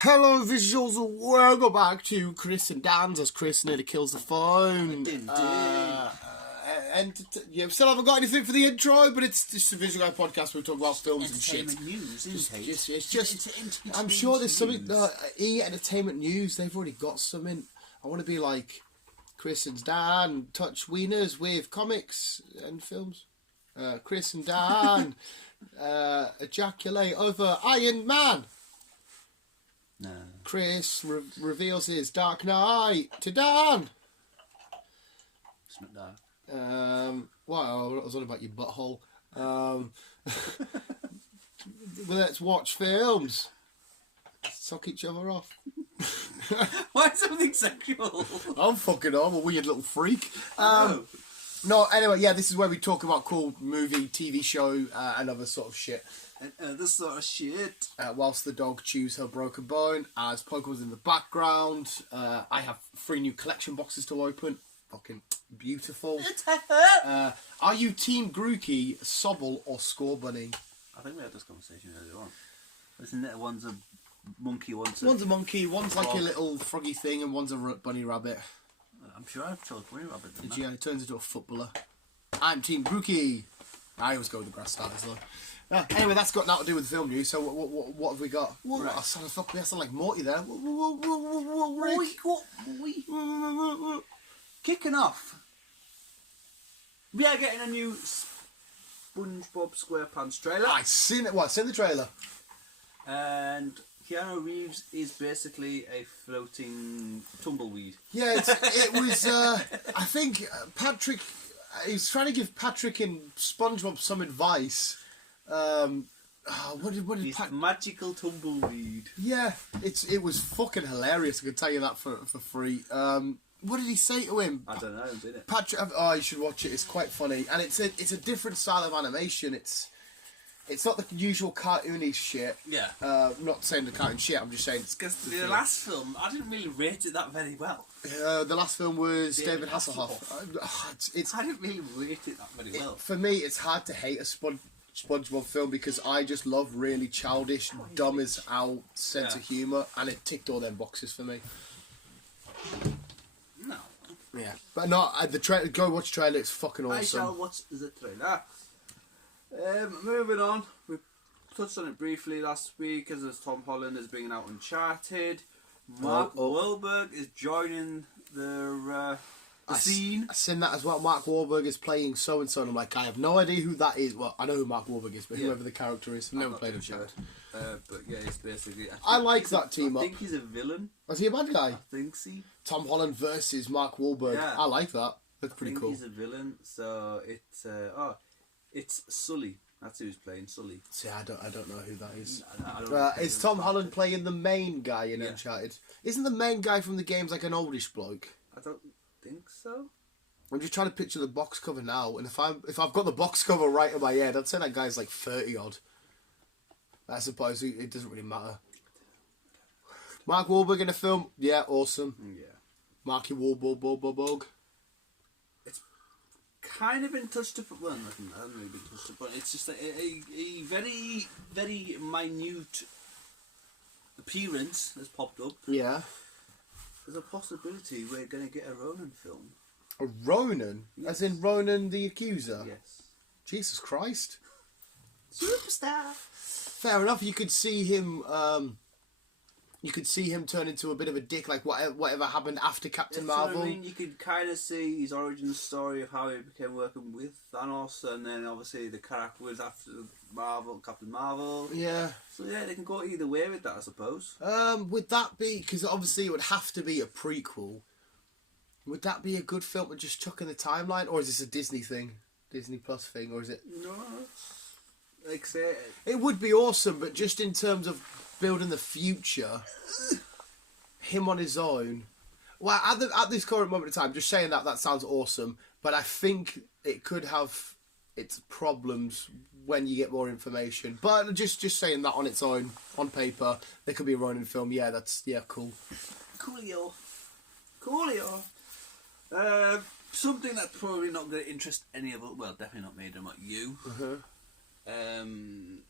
Hello, visuals, welcome back to Chris and Dan's as Chris nearly kills the phone. And we still haven't got anything for the intro, but it's just a visual guy podcast where we talk about films and shit. News, It's just I'm sure there's something. Entertainment news. They've already got something. I want to be like Chris and Dan, touch wieners with comics and films. Chris and Dan ejaculate over Iron Man. No. Chris reveals his Dark Knight to Dan. It's not dark. Well, I was on about your butthole. Let's watch films. Suck each other off. Why is everything sexual? I'm fucking on, a weird little freak. No, anyway, yeah, this is where we talk about cool movie, TV show, and other sort of shit. And other sort of shit. Whilst the dog chews her broken bone, as Pokemon's in the background, I have 3 new collection boxes to open. Fucking beautiful. Are you Team Grookey, Sobble, or Score Bunny? I think we had this conversation earlier on. Isn't it? One's a monkey, one's a monkey, one's like a little froggy thing, and one's a bunny rabbit. I'm sure I've chose bunny rabbit. Yeah, it turns into a footballer. I'm Team Grookey. I always go with the grass starters though. Anyway, that's got nothing to do with the film news. So what have we got? Right. I sound like Morty there. Kicking off. We are getting a new SpongeBob SquarePants trailer. I seen it. I've seen the trailer. And Keanu Reeves is basically a floating tumbleweed. Yeah, it was. I think Patrick. He's trying to give Patrick and SpongeBob some advice. What did magical tumbleweed? Yeah, it was fucking hilarious. I can tell you that for free. What did he say to him? I don't know, did it? Patrick, you should watch it. It's quite funny, and it's a different style of animation. It's not the usual cartoony shit. Yeah. I'm not saying the cartoon shit. I'm just saying it's because the last film I didn't really rate it that very well. The last film was David Hasselhoff. I didn't really rate it that very well. For me, it's hard to hate a SpongeBob film because I just love really childish, dumb as out sense of humour, and it ticked all them boxes for me. No. Yeah, but no, the trailer. Go watch the trailer. It's fucking awesome. I shall watch the trailer. Moving on, we touched on it briefly last week as Tom Holland is bringing out Uncharted. Mark Wahlberg is joining the scene. I've seen that as well. Mark Wahlberg is playing so and so, and I'm like, I have no idea who that is. Well, I know who Mark Wahlberg is, but whoever the character is, I've never played Uncharted. But yeah, it's basically. I like that team up. I think he's a villain. Is he a bad guy? I think so. Tom Holland versus Mark Wahlberg. Yeah. I like that. That's pretty cool. He's a villain, so it's Sully. That's who's playing Sully. See, I don't know who that is. I don't is Tom Holland playing the main guy in Uncharted? Isn't the main guy from the games like an oldish bloke? I don't think so. I'm just trying to picture the box cover now, and if I've got the box cover right in my head, I'd say that guy's like 30 odd. I suppose it doesn't really matter. Mark Wahlberg in a film, yeah, awesome. Yeah. Marky Wahlberg. It's kind of been touched upon. Well, nothing hasn't really been touched upon. It's just a very, very minute appearance has popped up. Yeah. There's a possibility we're going to get a Ronan film. A Ronan? Yes. As in Ronan the Accuser? Yes. Jesus Christ. Superstar. Fair enough. You could see him. You could see him turn into a bit of a dick, like whatever happened after Captain Marvel. I mean, you could kind of see his origin story of how he became working with Thanos, and then obviously the character was after Captain Marvel. Yeah. So yeah, they can go either way with that, I suppose. Would that be, because obviously it would have to be a prequel? Would that be a good film to just chuck in the timeline, or is this a Disney thing, Disney Plus thing, or is it? No, like say it would be awesome, but just in terms of building the future, him on his own. Well, at this current moment in time, just saying that sounds awesome, but I think it could have its problems when you get more information. But just saying that on its own, on paper, there could be a Ronin film. Yeah, that's cool. Coolio. something that's probably not going to interest any of us. Well, definitely not me, not you.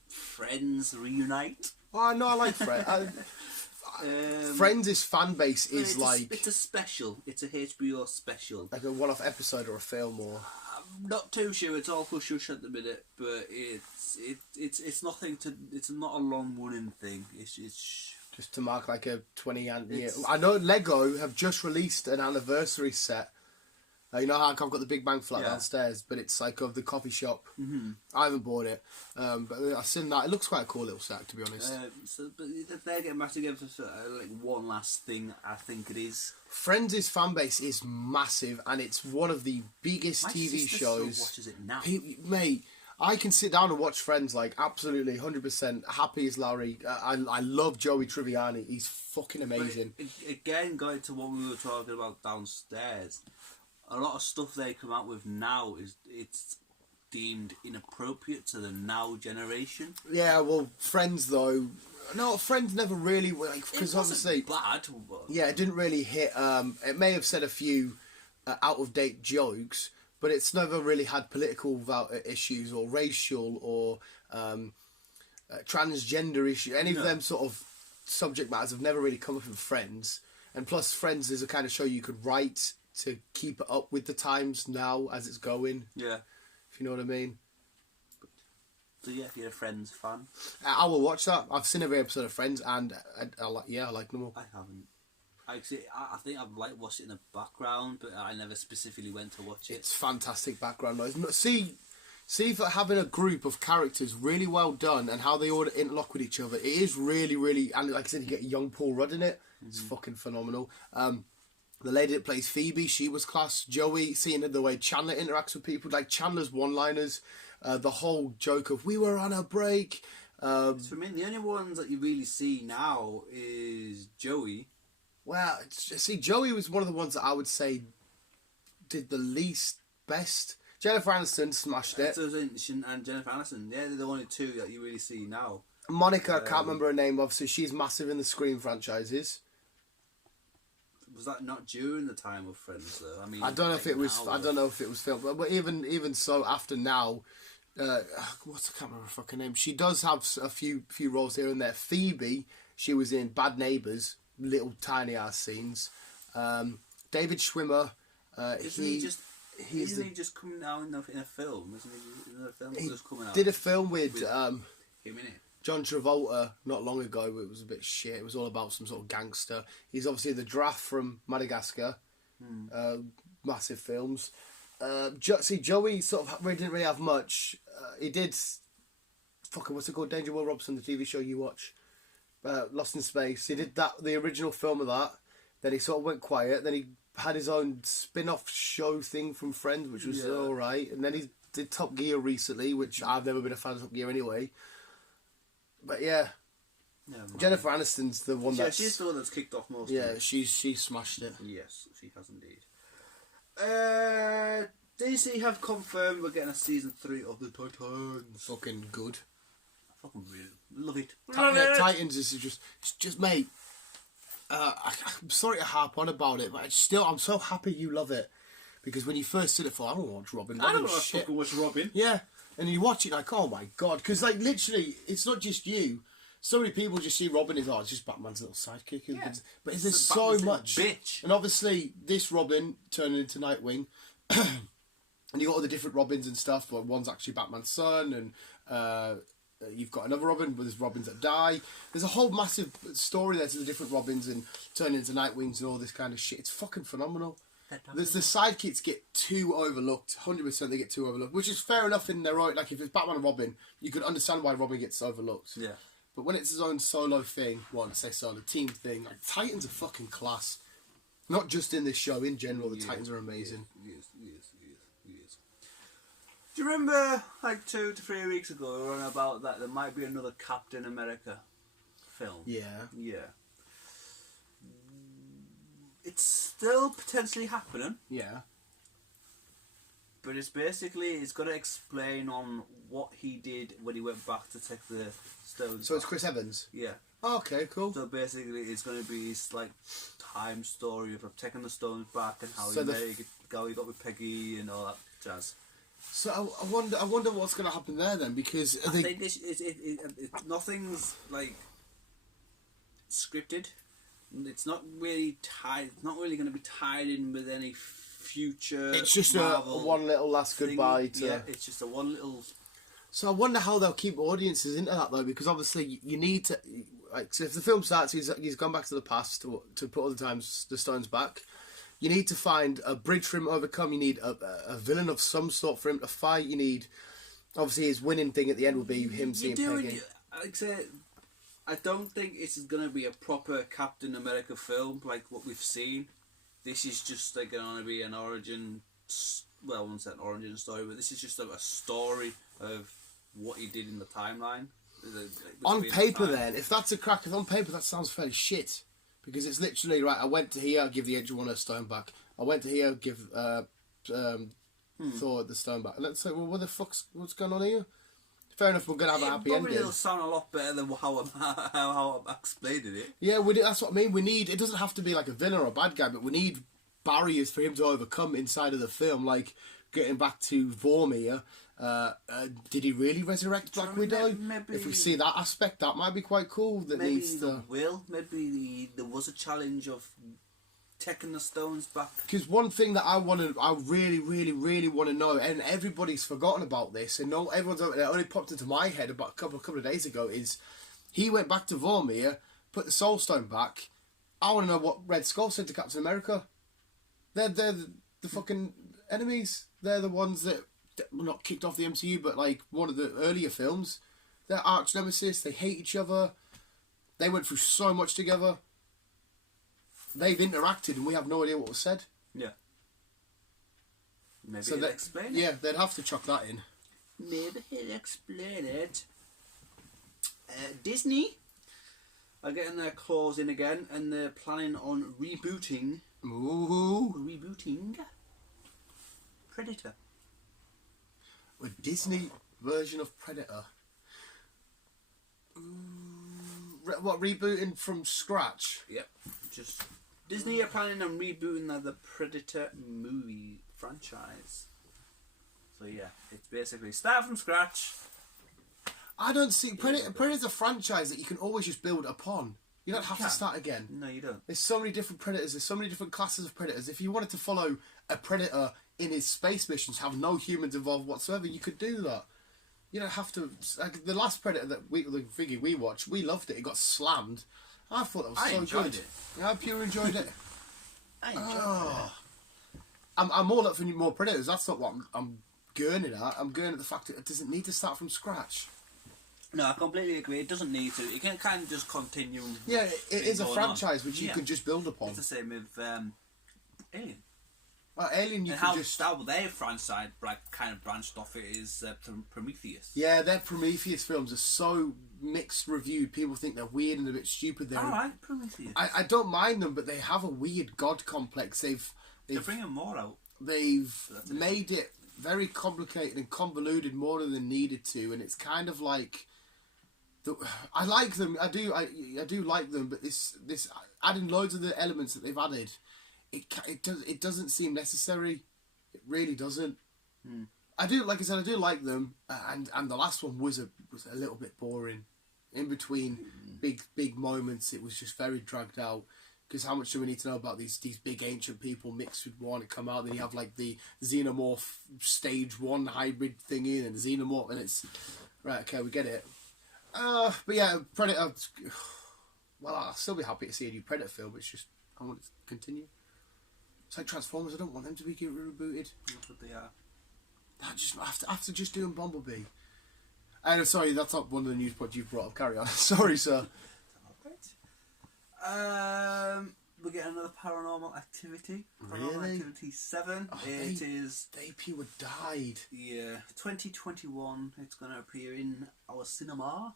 Friends reunite. Oh no, I like Friends. Friends' fan base is it's a special. It's a HBO special, like a one-off episode or a film, or I'm not too sure. It's all hush hush at the minute, but it's nothing to. It's not a long running thing. It's just to mark like a 20 year. I know Lego have just released an anniversary set. You know how I've got the Big Bang flat downstairs, but it's like of the coffee shop. I haven't bought it, but I've seen that. It looks quite a cool little set, to be honest. But they're getting back together for like one last thing. I think it is. Friends' fan base is massive, and it's one of the biggest My TV sister shows. still watches it now. Mate, I can sit down and watch Friends like absolutely 100% happy as Larry. I love Joey Tribbiani. He's fucking amazing. But again, going to what we were talking about downstairs. A lot of stuff they come out with now it's deemed inappropriate to the now generation. Yeah, well, Friends though, no, Friends never really because obviously bad. Yeah, it didn't really hit. It may have said a few out of date jokes, but it's never really had political issues or racial or transgender issues. Any of them sort of subject matters have never really come up in Friends. And plus, Friends is a kind of show you could write to keep it up with the times now as it's going. Yeah. If you know what I mean. So yeah, if you're a Friends fan. I will watch that. I've seen every episode of Friends and I like them all. I haven't. I think I've watched it in the background, but I never specifically went to watch it. It's fantastic background noise. See for having a group of characters really well done and how they all interlock with each other. It is really, really, and like I said, you get young Paul Rudd in it. It's fucking phenomenal. The lady that plays Phoebe, she was class. Joey, seeing the way Chandler interacts with people, like Chandler's one-liners, the whole joke of "we were on a break." For me, the only ones that you really see now is Joey. Well, see, Joey was one of the ones that I would say did the least best. Jennifer Aniston smashed it. And Jennifer Aniston, yeah, they're the only two that you really see now. Monica, I can't remember her name. Obviously, she's massive in the Scream franchises. Was that not during the time of Friends though? I mean, I don't know if it was. I don't know if it was filmed, but even so, after now, I can't remember her fucking name. She does have a few roles here and there. Phoebe, she was in Bad Neighbours, little tiny ass scenes. David Schwimmer, isn't he just coming out in a film? Isn't he in a film? He just coming out. Did a film with him in it. John Travolta not long ago. It was a bit shit. It was all about some sort of gangster. He's obviously the giraffe from Madagascar. Massive films. See, Joey sort of didn't really have much. He did. Fucking what's it called? Danger Will Robson, the TV show you watch. Lost in Space. He did the original film of that. Then he sort of went quiet. Then he had his own spin-off show thing from Friends, which was all right. And then he did Top Gear recently, which I've never been a fan of Top Gear anyway. But yeah, Jennifer Aniston's the one that's... Yeah, she's the one that's kicked off most. Yeah, she smashed it. Yes, she has indeed. DC have confirmed we're getting a season 3 of the Titans. Fucking good. I fucking really love it. Titans is just mate. I'm sorry to harp on about it, but I'm so happy you love it, because when you first said it, I don't watch Robin. I don't want to fucking watch Robin. Yeah. And you watch it like, oh my god, because like literally, it's not just you. So many people just see Robin as it's just Batman's little sidekick. Yeah. But there's so much. Bitch. And obviously, this Robin turning into Nightwing, and you got all the different Robins and stuff. But one's actually Batman's son, and you've got another Robin, but there's Robins that die. There's a whole massive story there to the different Robins and turning into Nightwings and all this kind of shit. It's fucking phenomenal. The sidekicks get too overlooked. 100% they get too overlooked, which is fair enough in their own. Like if it's Batman and Robin, you could understand why Robin gets overlooked. Yeah. But when it's his own solo thing, team thing, like Titans are fucking class. Not just in this show, in general, the Titans are amazing. Yes. Do you remember, like 2 to 3 weeks ago, we were on about that there might be another Captain America film? Yeah. It's still potentially happening. Yeah. But it's got to explain on what he did when he went back to take the stones. So it's Chris Evans? Yeah. Oh, okay, cool. So basically it's going to be his like time story of taking the stones back and how so he made it. how he got with Peggy and all that jazz. So I wonder what's going to happen there then, because I think this nothing's like scripted. It's not really tied. It's not really going to be tied in with any future. It's just a Marvel one little last thing. goodbye to. Yeah, it's just a one little. So I wonder how they'll keep audiences into that though, because obviously you need to. Like, so if the film starts, he's gone back to the past to put all the stones back. You need to find a bridge for him to overcome. You need a villain of some sort for him to fight. You need, obviously, his winning thing at the end will be him seeing Peggy. Like I say, I don't think this is going to be a proper Captain America film like what we've seen. This is just like going to be an origin. Well, I won't say an origin story, but this is just a story of what he did in the timeline. On paper, then, if that's a crack, on paper that sounds fairly shit. Because it's literally, right, I went to here, give the Ancient One a stone back. I went to here, give Thor the stone back. And let's say, well, what's going on here? Fair enough, we're going to have a happy ending. It'll sound a lot better than how I'm explaining it. Yeah, that's what I mean. It doesn't have to be like a villain or a bad guy, but we need barriers for him to overcome inside of the film, like getting back to Vormir. Did he really resurrect Black Widow? Maybe, if we see that aspect, that might be quite cool. Maybe there was a challenge of taking the stones back. Because one thing that I really, really, really want to know, and everybody's forgotten about this, and everyone's it only popped into my head about a couple of days ago, is he went back to Vormir, put the Soul Stone back. I want to know what Red Skull said to Captain America. They're the fucking enemies. They're the ones that not kicked off the MCU, but like one of the earlier films. They're arch nemesis. They hate each other. They went through so much together. They've interacted, and we have no idea what was said. Yeah. Maybe he'll explain it. Yeah, they'd have to chuck that in. Maybe he'll explain it. Disney are getting their claws in again, and they're planning on rebooting. Rebooting Predator. A Disney version of Predator. What, rebooting from scratch? Yep. Just Disney are planning on rebooting the Predator movie franchise. So yeah, it's basically start from scratch. I don't see Predator's a franchise that you can always just build upon. You don't have to start again. No, you don't. There's so many different Predators. There's so many different classes of Predators. If you wanted to follow a Predator in his space missions, have no humans involved whatsoever, you could do that. You don't have to. Like the last Predator the figure we watched, we loved it. It got slammed. I thought that was so enjoyed good. it. Yeah, I pure enjoyed it. I enjoyed it. I'm all up for more Predators. That's not what I'm gurning at. I'm gurning at the fact that it doesn't need to start from scratch. No, I completely agree. It doesn't need to. It can kind of just continue. Yeah, it is a franchise which you can just build upon. It's the same with Alien. Well, Alien, you and can how just... their franchise kind of branched off it is Prometheus. Yeah, their Prometheus films are so mixed reviewed. People think they're weird and a bit stupid. I like Prometheus. I don't mind them, but they have a weird god complex. They're bringing more out. They've made it very complicated and convoluted more than they needed to, and it's kind of like... I like them. I do like them, but this adding loads of the elements that they've added, it doesn't seem necessary. It really doesn't. I do, like I said, I do like them, and the last one was a little bit boring. In between big moments, it was just very dragged out. Because how much do we need to know about these big ancient people mixed with one that come out? Then you have like the xenomorph stage 1 hybrid thingy and the xenomorph, and it's right. Okay, we get it. But yeah, Predator. Well, I'll still be happy to see a new Predator film. It's just I want it to continue. It's like Transformers. I don't want them to be rebooted. But they are. I just after just doing Bumblebee. And sorry, that's not one of the news points you've brought up. Carry on. Sorry, sir. We get another Paranormal Activity. Really? Paranormal Activity 7. Oh, they pure died. Yeah, 2021. It's going to appear in our cinema.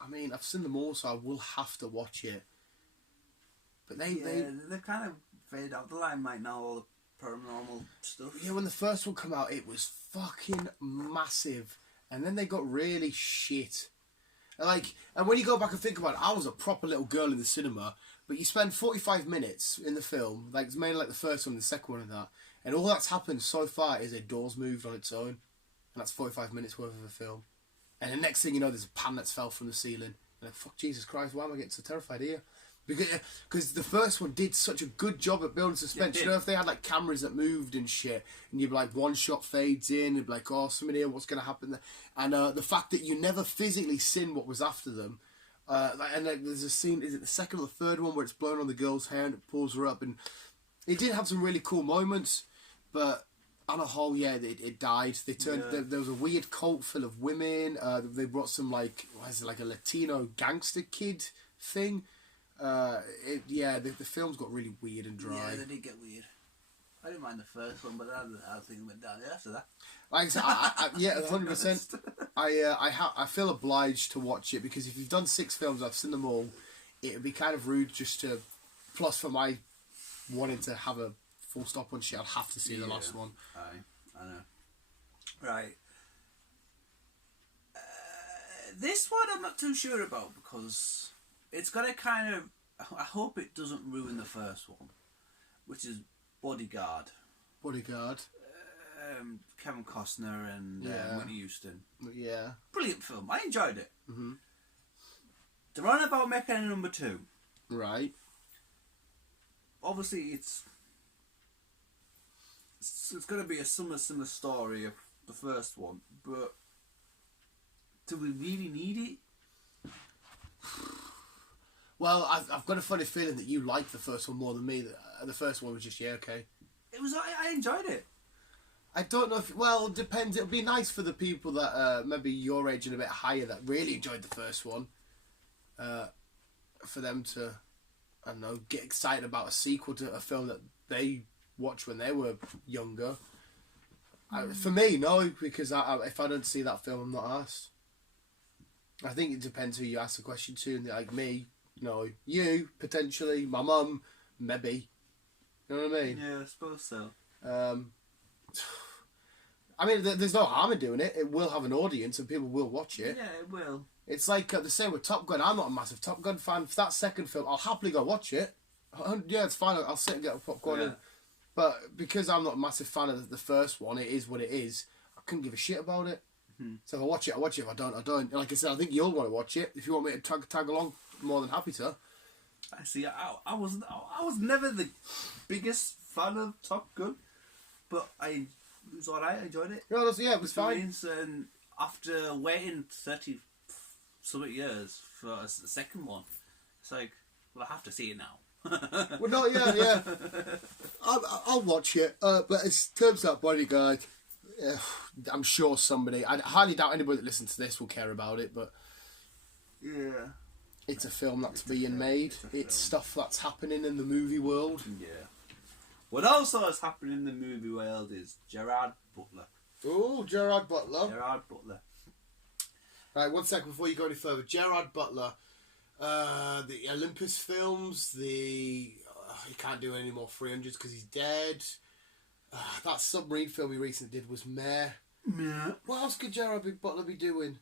I mean, I've seen them all, so I will have to watch it. But they're kind of faded out the limelight now. All the paranormal stuff. Yeah, when the first one came out, it was fucking massive, and then they got really shit. And when you go back and think about it, I was a proper little girl in the cinema, but you spend 45 minutes in the film, like it's mainly like the first one and the second one and that, And all that's happened so far is a door's moved on its own. And that's 45 minutes worth of a film. And the next thing you know, there's a pan that's fell from the ceiling. You're like, fuck, Jesus Christ, why am I getting so terrified here? Because the first one did such a good job at building suspense. You know, if they had like cameras that moved and shit, and you'd be like, one shot fades in, you'd be like, oh, somebody here, what's going to happen there? And the fact that you never physically seen what was after them. And there's a scene, is it the second or the third one, where it's blowing on the girl's hair and it pulls her up? And it did have some really cool moments, but on a whole, yeah, it died. They turned. There was a weird cult full of women. They brought some like a Latino gangster kid thing. The films got really weird and dry. Yeah, they did get weird. I didn't mind the first one, but I think it went down after that. Like I said, 100%. I feel obliged to watch it, because if you've done 6 films, I've seen them all. It would be kind of rude just to. Plus, for my wanting to have a full stop on shit, I'd have to see the last one. I know. Right. This one I'm not too sure about, because it's got a kind of. I hope it doesn't ruin the first one, which is Bodyguard. Kevin Costner and Whitney Houston. Yeah. Brilliant film. I enjoyed it. Mm-hmm. They're on about making a number 2. Right. Obviously, it's going to be a similar story of the first one, but do we really need it? Well, I've got a funny feeling that you liked the first one more than me. The first one was just, okay. It was. I enjoyed it. I don't know if... Well, it depends. It would be nice for the people that maybe your age and a bit higher that really enjoyed the first one. For them to, I don't know, get excited about a sequel to a film that they watched when they were younger. For me, no, because if I don't see that film, I'm not asked. I think it depends who you ask the question to. And like me, no. You, potentially. My mum, maybe. You know what I mean? Yeah, I suppose so. I mean, there's no harm in doing it. It will have an audience and people will watch it. Yeah, it will. It's like the same with Top Gun. I'm not a massive Top Gun fan. For that second film, I'll happily go watch it. Yeah, it's fine. I'll sit and get a popcorn in. But because I'm not a massive fan of the first one, it is what it is. I couldn't give a shit about it. Mm-hmm. So if I watch it, I watch it. If I don't, I don't. And like I said, I think you'll want to watch it. If you want me to tag along, I'm more than happy to. I see. I was never the biggest fan of Top Gun, but it was alright. I enjoyed it. Yeah, it was fine. And after waiting 30-something years for a second one, it's like, well, I have to see it now. Well, no, yeah. I'll watch it. But in terms of that Bodyguard, I'm sure somebody. I highly doubt anybody that listens to this will care about it, but yeah, it's a film that's being made. It's stuff that's happening in the movie world. Yeah. What also is happening in the movie world is Gerard Butler. Oh, Gerard Butler. Right, 1 second before you go any further. Gerard Butler, the Olympus films, he can't do any more 300s because he's dead. That submarine film he recently did was meh. What else could Gerard Butler be doing?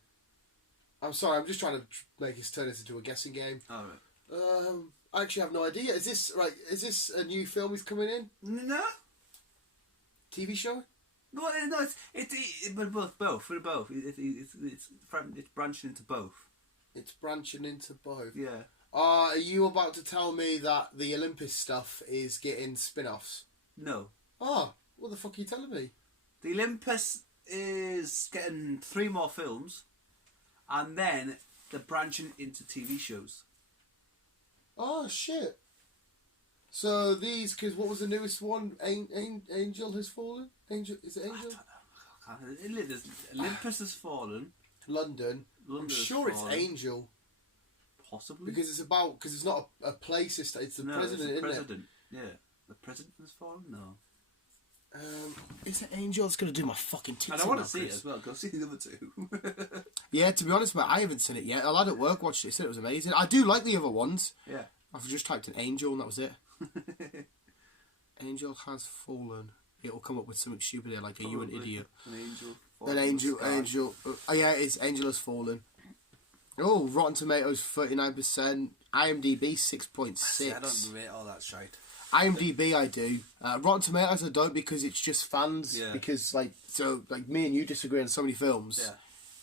I'm sorry, I'm just trying to make this turn this into a guessing game. Oh, right. I actually have no idea. Is this a new film he's coming in? No. TV show? No, it's both. It's branching into both. It's branching into both. Yeah. Are you about to tell me that the Olympus stuff is getting spin-offs? No. Oh, what the fuck are you telling me? The Olympus is getting 3 more films, and then they're branching into TV shows. Oh, shit. So these, because what was the newest one? Angel Has Fallen? Is it Angel? I don't know. Olympus Has Fallen. London. I'm sure it's Angel. Possibly. Because it's not a place, it's the president, isn't it? Yeah. The president has fallen? No. Is it Angel? It's going to do my fucking tits. And I want to see it as well. Go see the other 2. Yeah, to be honest, mate, I haven't seen it yet. A lad at work watched it. He said it was amazing. I do like the other ones. Yeah. I've just typed in Angel and that was it. Angel Has Fallen. It'll come up with something stupid here, like, are you an idiot? An angel. Oh yeah, it's Angel Has Fallen. Oh, Rotten Tomatoes 39%. IMDb 6.6. I don't rate all that shite. IMDb I do. Rotten Tomatoes I don't because it's just fans. Yeah. Because like me and you disagree on so many films. Yeah.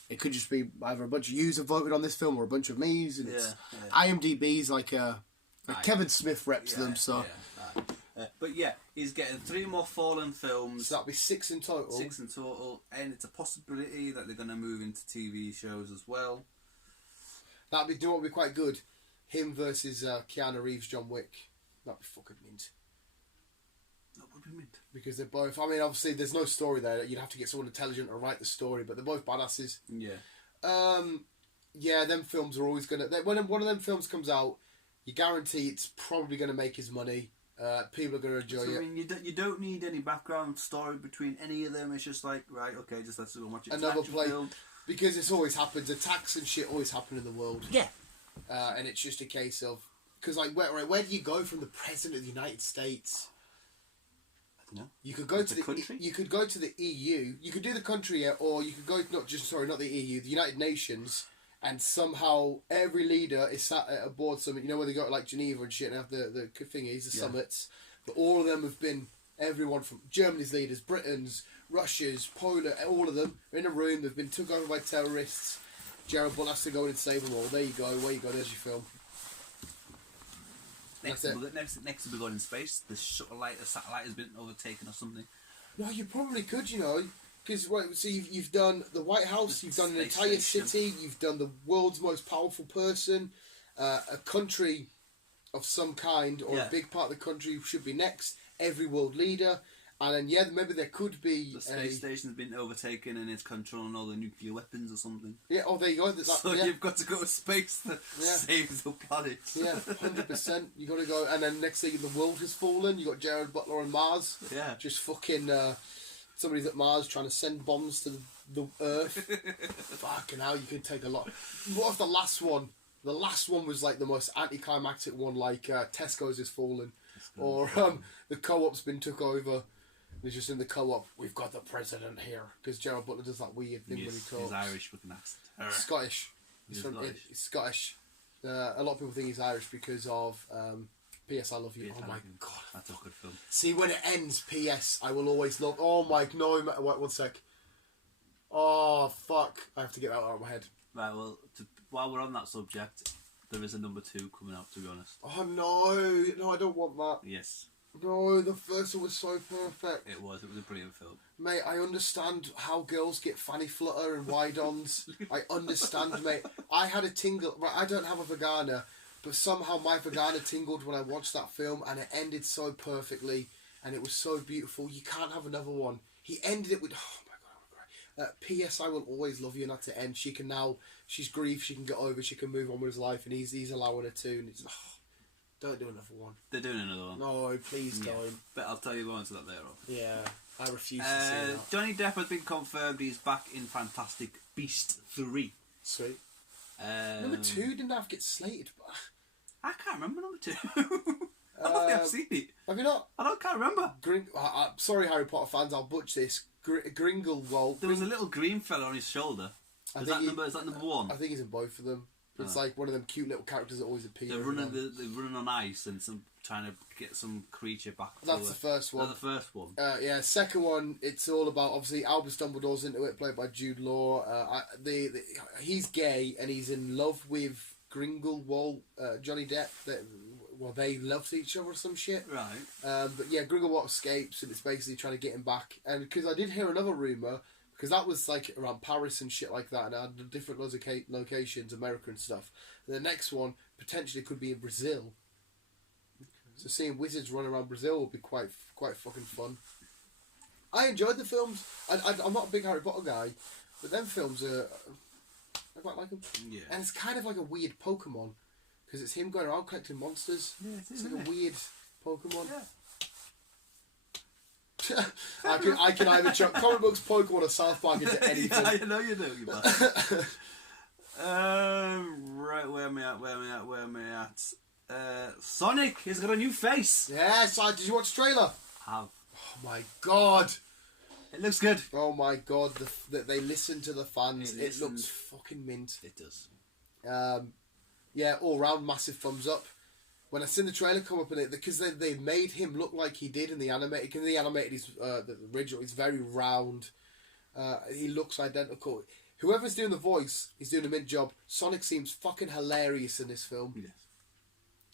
It could just be either a bunch of yous have voted on this film or a bunch of me's. And it's, Yeah. IMDb's like Kevin Smith reps them. So. Yeah. But yeah, he's getting 3 more Fallen films. So that'll be 6 in total. 6 in total, and it's a possibility that they're going to move into TV shows as well. That'd be, do you know what would be quite good? Him versus Keanu Reeves, John Wick. That'd be fucking mint. That would be mint. Because they're both, I mean, obviously there's no story there. You'd have to get someone intelligent to write the story, but they're both badasses. Yeah. Yeah, them films are always going to... When one of them films comes out, you guarantee it's probably going to make his money. People are going to enjoy it. I mean, you don't need any background story between any of them. It's just like, right, okay, just let's go and watch it. Another play. Because this always happens. Attacks and shit always happen in the world. Yeah. And it's just a case of... Because, like, where do you go from the President of the United States? I don't know. You could go to the country? You could go to the EU. You could do the country, or you could go not the EU, the United Nations, and somehow every leader is sat at a board summit. You know where they go to like Geneva and shit and have the thingies, the summits. But all of them have been everyone from Germany's leaders, Britain's, Russia's, Poland, all of them are in a room. They've been took over by terrorists. Gerald Bull has to go in and save them all. There you go. Where you go? There's your film. Next to be going in space, the satellite has been overtaken or something. No, you probably could, you know, because so you've done the White House, you've done an entire city, you've done the world's most powerful person, a country of some kind or a big part of the country should be next. Every world leader, and then maybe there could be the space station's been overtaken and it's controlling all the nuclear weapons or something. Yeah. Oh, there you go. So you've got to go to space to save the planet. Yeah, 100%. You got to go, and then next thing the world has fallen. You got Jared Butler on Mars. Yeah. Just fucking somebody's at Mars trying to send bombs to the Earth. Fucking hell, you can take a lot. What if the last one? The last one was like the most anticlimactic one, like Tesco's has fallen, or the co-op's been took over. It's just in the co-op, we've got the president here. Because Gerald Butler does that weird thing when he talks. He's Irish with an accent. Scottish. He's Scottish. A lot of people think he's Irish because of P.S. I Love You. P.S. Oh my god. That's a good film. See, when it ends, P.S. I will always love... Oh my... No, wait, one sec. Oh, fuck. I have to get that out of my head. Right, well, while we're on that subject, there is a number 2 coming out, to be honest. Oh no. No, I don't want that. Yes. No, the first one was so perfect. It was a brilliant film. Mate, I understand how girls get fanny flutter and wide-ons. I understand, mate. I had a tingle. Right, I don't have a vagina, but somehow my vagina tingled when I watched that film, and it ended so perfectly, and it was so beautiful. You can't have another one. He ended it with, oh my god, I'm gonna cry. P.S. I will always love you, and that's the end. She can now, she's grieved, she can get over, she can move on with his life, and he's allowing her to, and it's, don't do another one. They're doing another one. No, please don't. But I'll tell you more into that later on. Yeah, I refuse to see that. Johnny Depp has been confirmed he's back in Fantastic Beast 3. Sweet. Number 2 didn't have to get slated. I can't remember number 2. I don't think I've seen it. Have you not? Can't remember. Sorry, Harry Potter fans, I'll butch this. Grindelwald. There was a little green fella on his shoulder. Is that number 1? I think he's in both of them. It's like one of them cute little characters that always appear. They're running on ice and trying to get some creature back. That's the first one. That's the first one. Yeah, second one. It's all about obviously Albus Dumbledore's into it, played by Jude Law. He's gay and he's in love with Grindelwald, Johnny Depp. They loved each other or some shit. Right. But yeah, Grindelwald escapes and it's basically trying to get him back. And because I did hear another rumor. Because that was like around Paris and shit like that, and I had different locations, America and stuff. And the next one potentially could be in Brazil. Okay. So seeing wizards run around Brazil will be quite fucking fun. I enjoyed the films. I'm not a big Harry Potter guy, but them films I quite like them. Yeah. And it's kind of like a weird Pokemon, because it's him going around collecting monsters. Yeah, it's like a weird Pokemon. Yeah. I can either chuck comic books, Pokemon, or South Park into anything. Yeah, I know you do, you bastard. Right, where am I at? Sonic has got a new face. Yes, did you watch the trailer? Have. Oh my god. It looks good. Oh my god, they listen to the fans. It looks fucking mint. It does. Yeah, all round massive thumbs up. when I seen the trailer come up in it, because they made him look like he did in the animated. Because the animated, the original, he's very round. He looks identical. Whoever's doing the voice is doing a mint job. Sonic seems fucking hilarious in this film. Yes.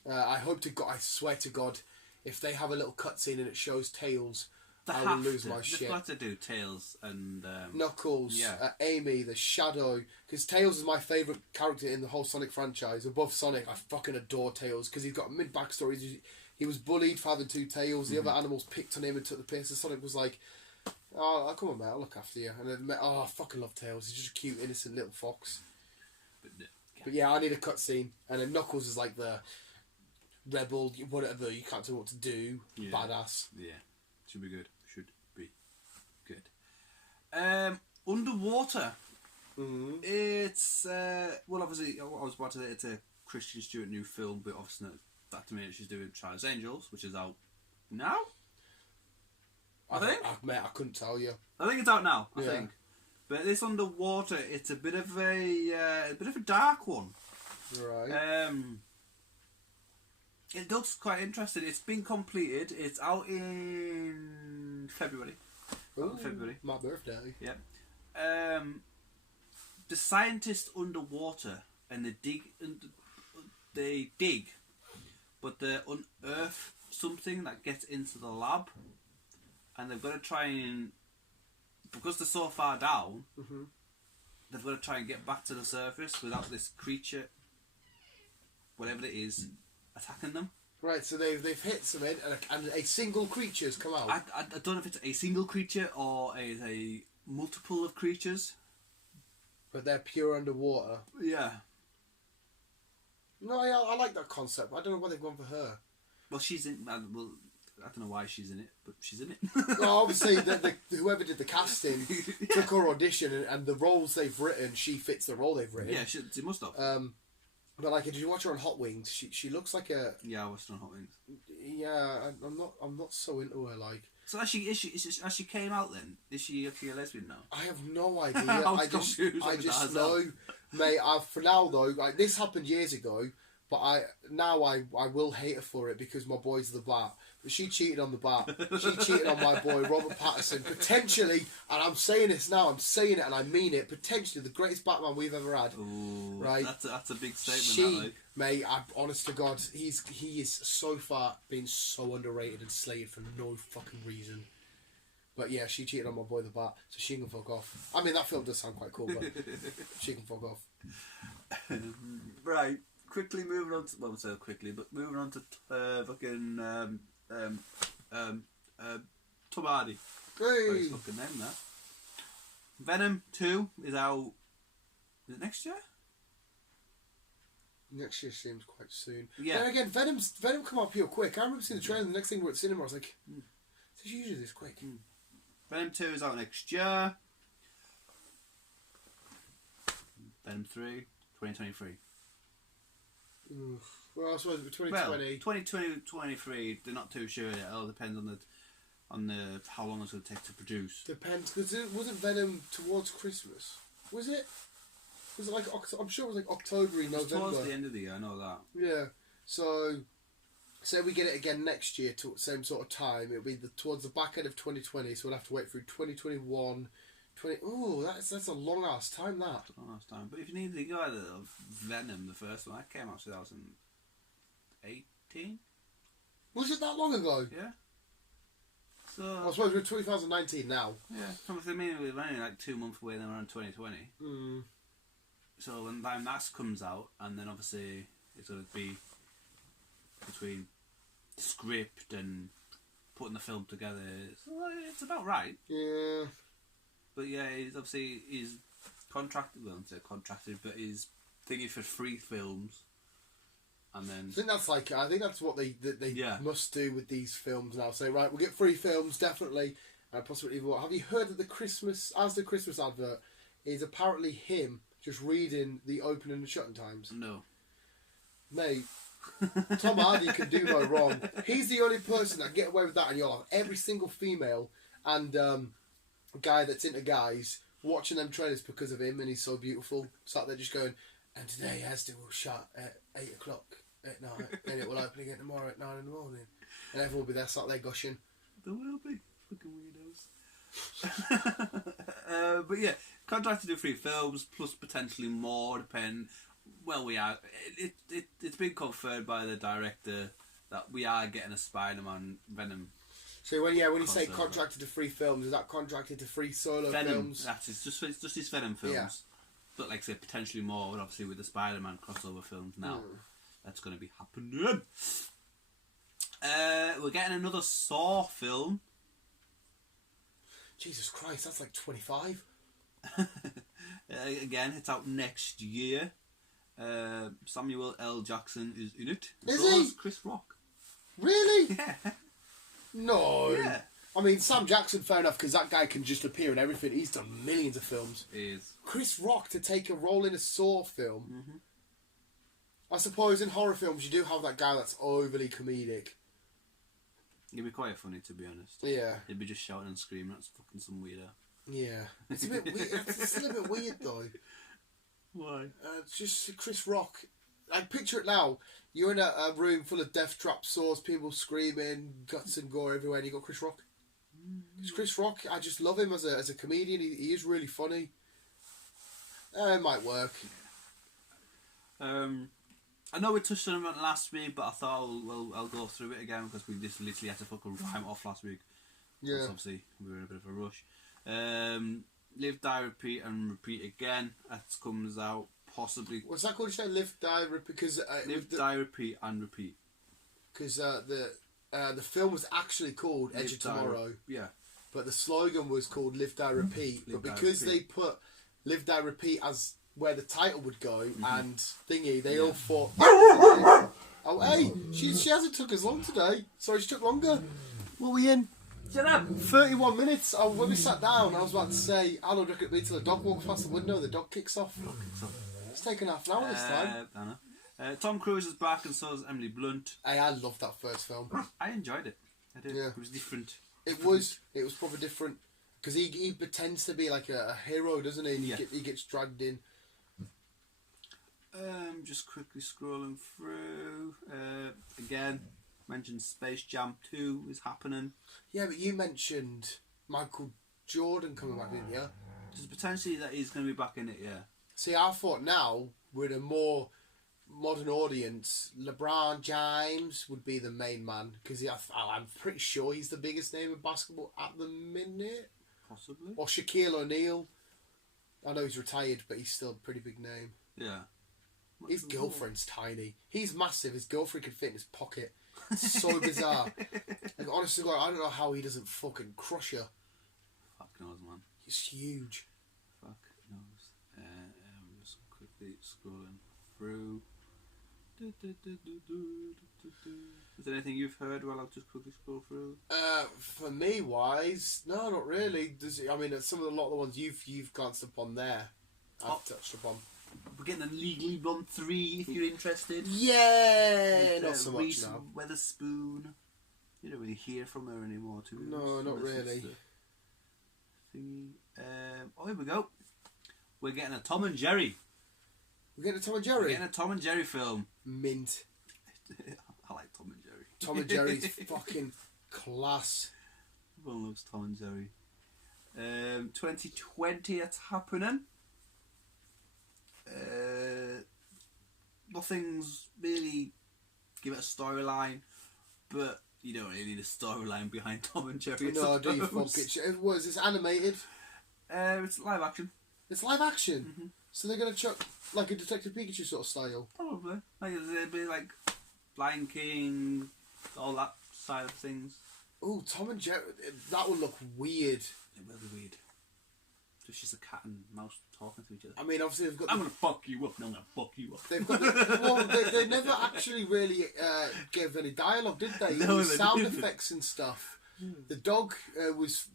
I hope to God, I swear to God, if they have a little cutscene and it shows Tails, I will lose my shit. They've got to do Tails and Knuckles, Amy, the Shadow, because Tails is my favourite character in the whole Sonic franchise. Above Sonic, I fucking adore Tails because he's got a mint backstory. He was bullied for having two tails. The other animals picked on him and took the piss. And Sonic was like, "Oh, come on, mate, I'll look after you." And then, I fucking love Tails. He's just a cute, innocent little fox. But yeah, I need a cutscene. And then Knuckles is like the rebel, whatever. You can't tell what to do. Yeah. Badass. Yeah, should be good. Should be good. Underwater. Mm-hmm. It's well, obviously, I was about to say it's a Kristen Stewart new film, but obviously that to me she's doing Charlie's Angels, which is out now. I think. Mate, I couldn't tell you. I think it's out now. I think. But this Underwater, it's a bit of a dark one. Right. It looks quite interesting. It's been completed. It's out in February. Ooh, February. My birthday. Yep. The scientists underwater and they dig, but they unearth something that gets into the lab, and they've got to try and, because they're so far down, they've got to try and get back to the surface without this creature, whatever it is, attacking them. Right, so they've hit something, and a single creature's come out. I don't know if it's a single creature or a multiple of creatures. But they're pure underwater. Yeah. No, I like that concept. I don't know why they've gone for her. Well, she's in. Well, I don't know why she's in it, but she's in it. Well, obviously, whoever did the casting took her audition, and the roles they've written, she fits the role they've written. Yeah, she must have. But like, did you watch her on Hot Wings? She looks like a. Yeah, I watched her on Hot Wings. Yeah, I'm not so into her. Like. So as she came out then, is she actually a lesbian now? I have no idea. I just know, mate. For now though, like this happened years ago, but I will hate her for it because my boy's the Bat. But she cheated on the Bat. She cheated on my boy Robert Pattinson. Potentially, and I'm saying this now. I'm saying it and I mean it. Potentially the greatest Batman we've ever had. Ooh, right? That's a big statement. Mate, honest to God, he is so far been so underrated and slated for no fucking reason. But yeah, she cheated on my boy the Bat, so she can fuck off. I mean, that film does sound quite cool, but she can fuck off. Right, quickly moving on to, well, I won't say quickly, but moving on to fucking Tom Hardy. Hey! His fucking name, that. Venom 2 is out. Is it next year? Next year seems quite soon. Yeah. And again, Venom come up real quick. I remember seeing the trailer. And the next thing we were at cinema, I was like, "It's usually this quick." Venom 2 is out next year. Venom 3, 2023. Well, I suppose 2020. 2023. They're not too sure yet. It all depends on the how long it's going to take to produce. Depends, because it wasn't Venom towards Christmas, was it? Was it like I'm sure it was like October, November. Towards the end of the year, I know that. Yeah. So, say we get it again next year to same sort of time. It'll be towards the back end of 2020. So we'll have to wait through 2021. Oh, that's a long ass time. That. That's a long ass time. But if you need to go out of Venom, the first one, that came out 2018. Was it that long ago? Yeah. So I suppose we're 2019 now. Yeah. I mean, we're only like 2 months away, then we're on 2020. So when that comes out, and then obviously it's going to be between script and putting the film together. It's about right. Yeah. But yeah, he's contracted. Well, I don't say contracted, but he's thinking for 3 films, and then I think that's what they must do with these films now. Say, right, we'll get 3 films definitely, and possibly even more. Have you heard of the Christmas advert? Is apparently him just reading the opening and shutting times. No. Mate, Tom Hardy can do no wrong. He's the only person that can get away with that, and you'll have every single female and guy that's into Guyz watching them trailers because of him, and he's so beautiful. Sat there just going, and today Asda will shut at 8 o'clock. at night, and it will open again tomorrow at 9 in the morning, and everyone will be there sat there gushing. There will be fucking weirdos. But yeah, contracted to do 3 films plus potentially more, depending. Well, we are. It's been confirmed by the director that we are getting a Spider-Man Venom. So when you say contracted to 3 films, is that contracted to 3 solo films? That's it's just his Venom films. Yeah. But like I say, potentially more. Obviously, with the Spider-Man crossover films now, that's going to be happening. We're getting another Saw film. Jesus Christ, that's like 25. Again, it's out next year. Samuel L. Jackson is in it. Is so he? is Chris Rock. Really? Yeah. No. Yeah. I mean, Sam Jackson, fair enough, because that guy can just appear in everything. He's done millions of films. He is. Chris Rock to take a role in a Saw film. Mm-hmm. I suppose in horror films you do have that guy that's overly comedic. It'd be quite funny, to be honest. Yeah. He'd be just shouting and screaming. That's fucking some weirdo. Yeah. It's a bit weird. It's a little bit weird, though. Why? It's just Chris Rock. I picture it now. You're in a room full of death trap saws, people screaming, guts and gore everywhere, and you got Chris Rock. It's Chris Rock. I just love him as a comedian. He is really funny. It might work. I know we touched on it last week, but I thought I'll go through it again because we just literally had to fucking rhyme off last week. Yeah. Obviously, we were in a bit of a rush. Live, Die, Repeat, and Repeat Again. That comes out possibly. What's that called? You say Live, Die, Repeat? Because Live, Die, Repeat, and Repeat. Because the film was actually called Edge of Tomorrow. Yeah. But the slogan was called Live, Die, Repeat. Live, but Die, because Repeat. they put Live, Die, Repeat as where the title would go and thingy, they all thought. Oh, hey, she hasn't took as long today. Sorry, she took longer. What are we in? Shut up! 31 minutes. Oh, when we sat down, I was about to say, Alan, look at me till the dog walks past the window, the dog kicks off. It's taken half an hour this time. I know. Tom Cruise is back and so is Emily Blunt. Hey, I loved that first film. I enjoyed it. I did. Yeah. It was different. It was probably different. Because he pretends to be like a hero, doesn't he? And Yeah. he gets dragged in. Just quickly scrolling through. Again, mentioned Space Jam 2 is happening. Yeah, but you mentioned Michael Jordan coming back, didn't you? There's potentially that he's going to be back in it, yeah. See, I thought now, with a more modern audience, LeBron James would be the main man. Because I'm pretty sure he's the biggest name in basketball at the minute. Possibly. Or Shaquille O'Neal. I know he's retired, but he's still a pretty big name. Yeah. His girlfriend's tiny. He's massive. His girlfriend can fit in his pocket. It's so bizarre. Like, honestly, I don't know how he doesn't fucking crush her. Fuck knows, man. He's huge. Fuck knows. I'm just quickly scrolling through. Is there anything you've heard while I'll just quickly scroll through? For me, wise, no, not really. I mean, a lot of the ones you've glanced upon there, I've touched upon. We're getting a Legally Blonde 3 if you're interested. Yeah, With, not so much Reese now. Witherspoon. You don't really hear from her anymore, too. No, not really. Oh, here we go. We're getting a Tom and Jerry. We're getting a Tom and We're Jerry. getting a Tom and Jerry film. Mint. I like Tom and Jerry. Tom and Jerry's fucking class. Everyone loves Tom and Jerry. 2020, it's happening. Nothing's really give it a storyline, but you don't really need a storyline behind Tom and Jerry. No, do you fuck it? It's animated. It's live action. It's live action. Mm-hmm. So they're gonna chuck like a Detective Pikachu sort of style. Probably. Like it'd be like Lion King, all that side of things. Oh, Tom and Jerry. That would look weird. It will be weird. It's just a cat and mouse talking to each other. I mean, obviously they've got. I'm gonna fuck you up. No, I'm gonna fuck you up. They've got. They never actually really gave any dialogue, did they? No, It was they sound didn't. effects and stuff. The dog was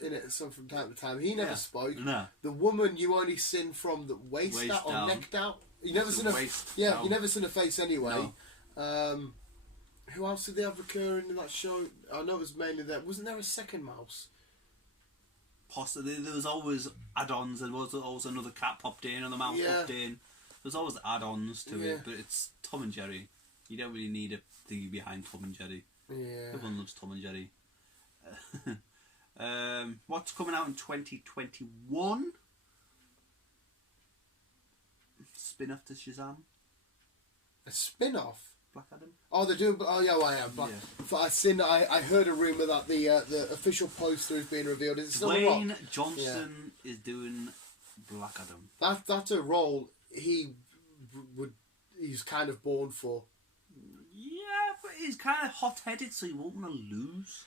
in it some from time to time. He never spoke. No. The woman you only seen from the waist Waist out or down. neck down. You never It's seen the a waist yeah. down. You never seen a face anyway. No. Who else did they have recurring in that show? I know it was mainly that. Wasn't there a second mouse? Possibly. There was always add-ons. There was always another cat popped in, another mouse Yeah. popped in. There's always add-ons to Yeah. it, but it's Tom and Jerry. You don't really need a thing behind Tom and Jerry. Yeah. Everyone loves Tom and Jerry. What's coming out in 2021? Spin-off to Shazam. A spin-off? Black Adam. Oh, they're doing. Oh, yeah, I am. But I heard a rumor that the official poster is being revealed. Is it still The Rock? Dwayne Johnson is doing Black Adam. That's a role he's kind of born for. Yeah, but he's kind of hot-headed, so he won't want to lose.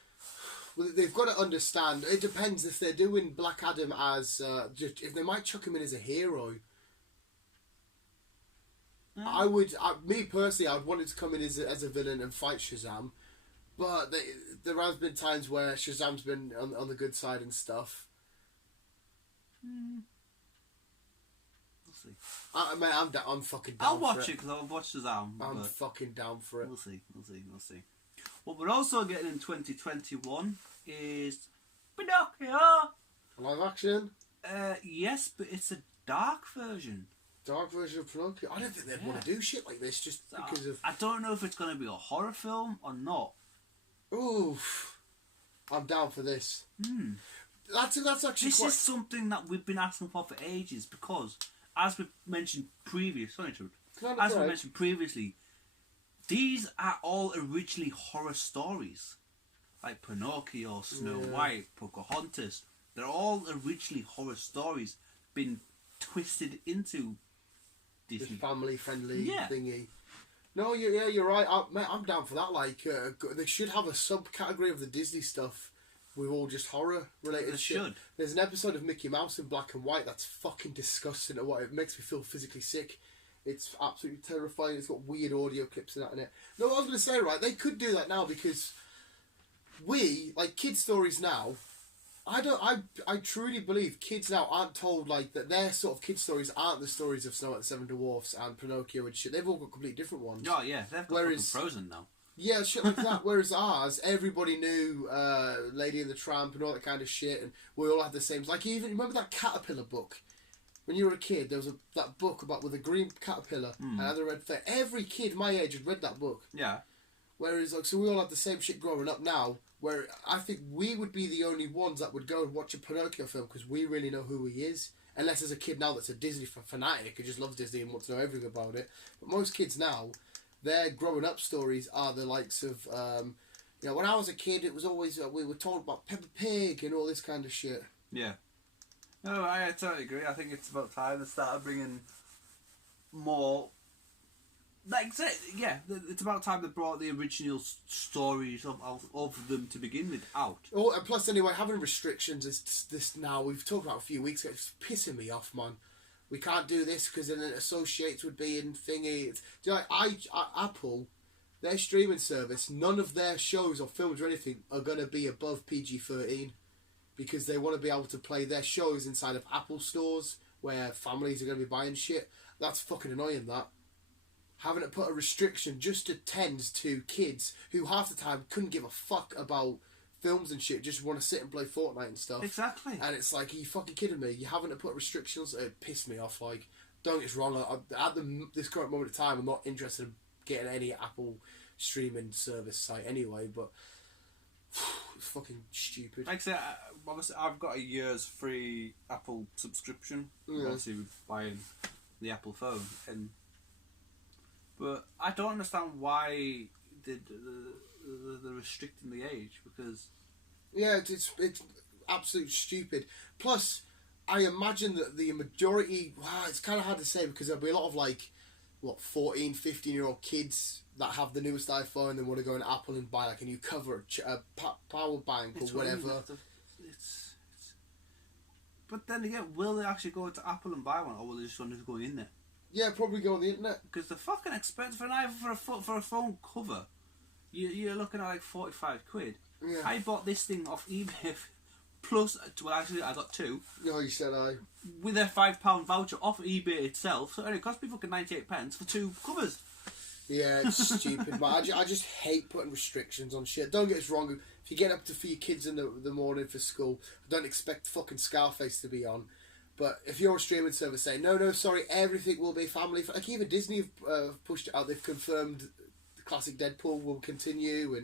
Well, they've got to understand. It depends if they're doing Black Adam as if they might chuck him in as a hero. Me personally, I'd want it to come in as a villain and fight Shazam, but there has been times where Shazam's been on the good side and stuff. We'll see. I'm fucking down. I'll watch it because I'll watch Shazam. I'm fucking down for it. We'll see. What we're also getting in 2021 is Pinocchio. Live action. Yes, but it's a dark version. Dark version of Pinocchio. I don't think they'd want to do shit like this just because of. I don't know if it's going to be a horror film or not. Oof. I'm down for this. That's actually. This is something that we've been asking for ages because, as we mentioned previously, these are all originally horror stories, like Pinocchio, Snow White, Pocahontas. They're all originally horror stories, been twisted into this family-friendly thingy. No, yeah, you're right. I'm down for that. Like, they should have a subcategory of the Disney stuff with all just horror-related shit. Should. There's an episode of Mickey Mouse in black and white that's fucking disgusting. It makes me feel physically sick. It's absolutely terrifying. It's got weird audio clips and that in it. No, what I was going to say, right, they could do that now because kid stories now, I truly believe kids now aren't told, like, that their sort of kid stories aren't the stories of Snow White and the Seven Dwarfs and Pinocchio and shit. They've all got completely different ones. Oh, yeah, they've got Frozen now. Yeah, shit like that. Whereas ours, everybody knew Lady and the Tramp and all that kind of shit, and we all had the same. Like, even remember that caterpillar book? When you were a kid, there was that book with a green caterpillar and had a red face. Every kid my age had read that book. Yeah. Whereas, so we all had the same shit growing up now, where I think we would be the only ones that would go and watch a Pinocchio film because we really know who he is. Unless there's a kid now that's a Disney fanatic who just loves Disney and wants to know everything about it. But most kids now, their growing up stories are the likes of, when I was a kid, it was always, we were told about Peppa Pig and all this kind of shit. Yeah. No, I totally agree. I think it's about time they started bringing more. It's about time they brought the original stories of them to begin with out. Oh, and plus, anyway, having restrictions is this now. We've talked about a few weeks ago. It's pissing me off, man. We can't do this because then it associates with being thingy. Apple, their streaming service, none of their shows or films or anything are going to be above PG-13. Because they want to be able to play their shows inside of Apple stores where families are going to be buying shit. That's fucking annoying, that. Having to put a restriction just attends to kids who half the time couldn't give a fuck about films and shit, just want to sit and play Fortnite and stuff. Exactly. And it's like, are you fucking kidding me? You're having to put restrictions? It pissed me off. Like, don't get us wrong. At this current moment of time, I'm not interested in getting any Apple streaming service site anyway, but it's fucking stupid. Like I said, obviously I've got a year's free Apple subscription. Obviously buying the Apple phone, but I don't understand why they're restricting the age, because it's absolute stupid. Plus, I imagine that the majority, it's kind of hard to say because there'll be a lot of 14, 15-year-old kids that have the newest iPhone and want to go on Apple and buy like a new cover, a power bank or whatever. But then again, will they actually go to Apple and buy one, or will they just want to go in there? Yeah, probably go on the internet. Because they're fucking expensive for an iPhone, for a phone cover. You're looking at like 45 quid. Yeah. I bought this thing off eBay plus, actually I got two. No, you said I. With a £5 voucher off eBay itself, so it cost me fucking 98p for two covers. Yeah, it's stupid, man. I just hate putting restrictions on shit. Don't get us wrong. If you get up for your kids in the morning for school, I don't expect fucking Scarface to be on. But if you're a streaming service saying, no, sorry, everything will be family... Like even Disney have pushed it out. They've confirmed classic Deadpool will continue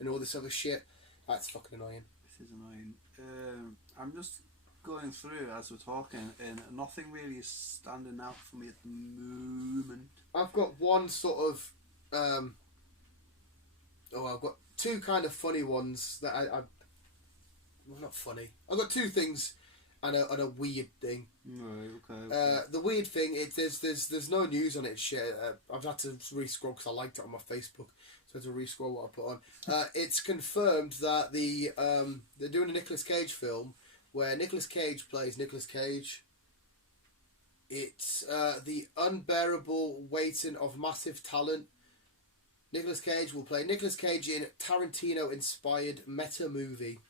and all this other shit. That's fucking annoying. This is annoying. I'm just going through as we're talking, and nothing really is standing out for me at the moment. I've got one sort of. I've got two kind of funny ones that I well, not funny. I've got two things and a weird thing. Right. Okay. The weird thing is there's no news on it. Shit. I've had to re-scroll because I liked it on my Facebook, so I had to re-scroll what I put on. It's confirmed that they're doing a Nicolas Cage film where Nicolas Cage plays Nicolas Cage. It's the unbearable weighting of massive talent. Nicolas Cage will play Nicolas Cage in Tarantino-inspired meta movie.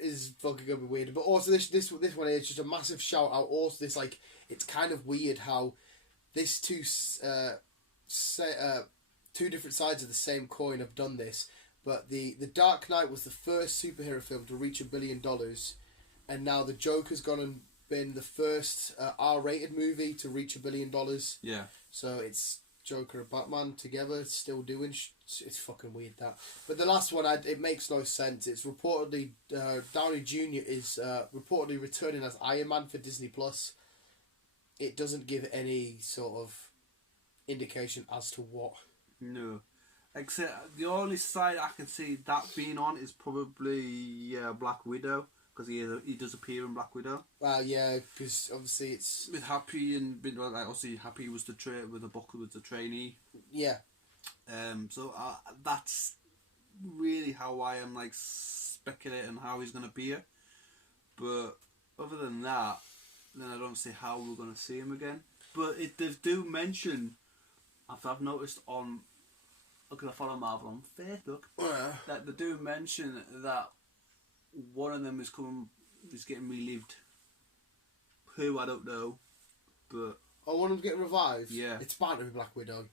Is fucking gonna be weird, but also this one is just a massive shout out. Also, this it's kind of weird how this two different sides of the same coin have done this. But the Dark Knight was the first superhero film to reach $1 billion, and now the Joker's gone and been the first R-rated movie to reach $1 billion. Yeah. So it's Joker and Batman together, still doing. It's fucking weird that. But the last one, it makes no sense. It's reportedly Downey Jr. is reportedly returning as Iron Man for Disney Plus. It doesn't give any sort of indication as to what. No, except the only side I can see that being on is probably Black Widow, because he does appear in Black Widow. Well, yeah, because obviously it's with Happy and obviously Happy was with the Buckle was the trainee. Yeah. So that's really how I am speculating how he's gonna be here. But other than that, then I don't see how we're gonna see him again. But they do mention, I've noticed on, because I follow Marvel on Facebook, that they do mention that one of them is getting relived. Who, I don't know, but one of them getting revived. Yeah, it's bound to be Black Widow.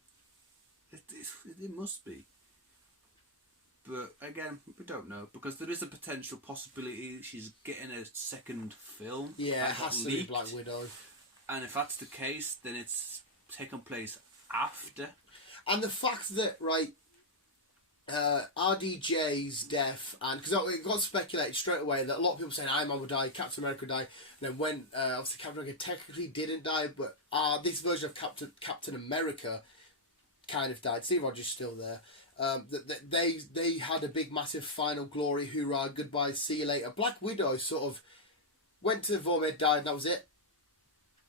It must be. But again, we don't know, because there is a potential possibility she's getting a second film. Yeah, it has to be Black Widow. And if that's the case, then it's taken place after. And the fact that, RDJ's death, and because it got speculated straight away that a lot of people saying Iron Man will die, Captain America will die, and then when obviously Captain America technically didn't die, but this version of Captain America kind of died. Steve Rogers still there. They had a big massive final glory, hoorah, goodbye, see you later. Black Widow sort of went to Vormir, died, and that was it.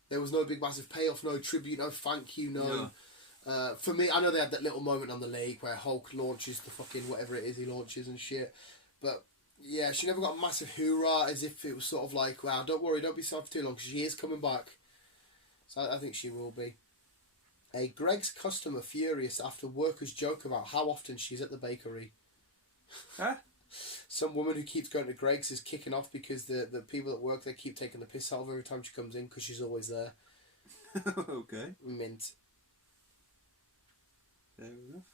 There was no big massive payoff, no tribute, no thank you, no. For me, I know they had that little moment on the lake where Hulk launches the fucking whatever it is he launches and shit. But yeah, she never got a massive hoorah, as if it was sort of like, wow, don't worry, don't be sad for too long, because she is coming back. So I think she will be. A Greg's customer furious after workers joke about how often she's at the bakery. Huh? Some woman who keeps going to Greg's is kicking off because the people that work there keep taking the piss out of her every time she comes in because she's always there. Okay. Mint. Fair enough.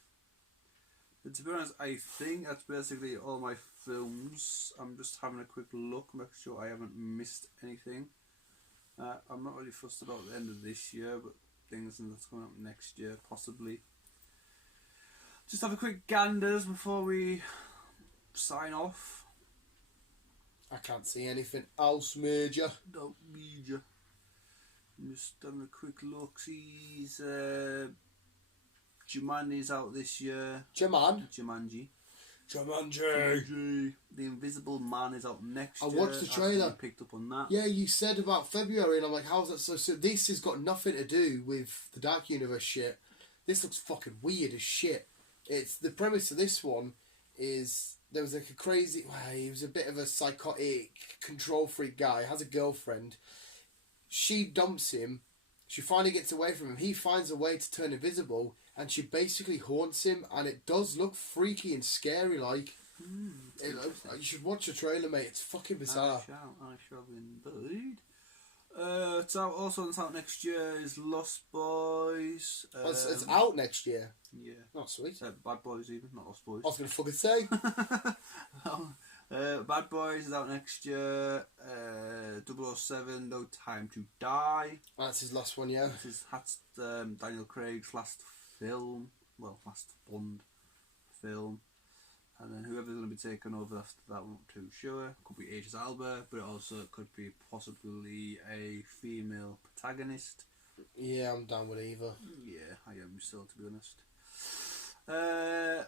But to be honest, I think that's basically all my films. I'm just having a quick look, make sure I haven't missed anything. I'm not really fussed about the end of this year, but things that's coming up next year, possibly. Just have a quick ganders before we sign off. I can't see anything else major. No major. I'm just having a quick look. He's Jumanji's out this year. Jumanji. The Invisible Man is out next year. I watched the trailer. Picked up on that. Yeah, you said about February, and I'm like, how's that so? So this has got nothing to do with the Dark Universe shit. This looks fucking weird as shit. It's the premise of this one is there was a crazy. Well, he was a bit of a psychotic control freak guy. Has a girlfriend. She dumps him. She finally gets away from him. He finds a way to turn invisible, and she basically haunts him. And it does look freaky and scary. You should watch the trailer, mate. It's fucking bizarre. I shall indeed. It's out next year is Lost Boys. It's out next year. Yeah. Oh, sweet. Bad Boys even, not Lost Boys. I was going to fucking say. Bad Boys is out next year. 007, No Time to Die. That's his last one, yeah. That's Daniel Craig's last film. last Bond film. And then whoever's going to be taking over after that, I'm not too sure. Could be Idris Elba, but it also could be possibly a female protagonist. Yeah, I'm down with either. Yeah, I am still, to be honest.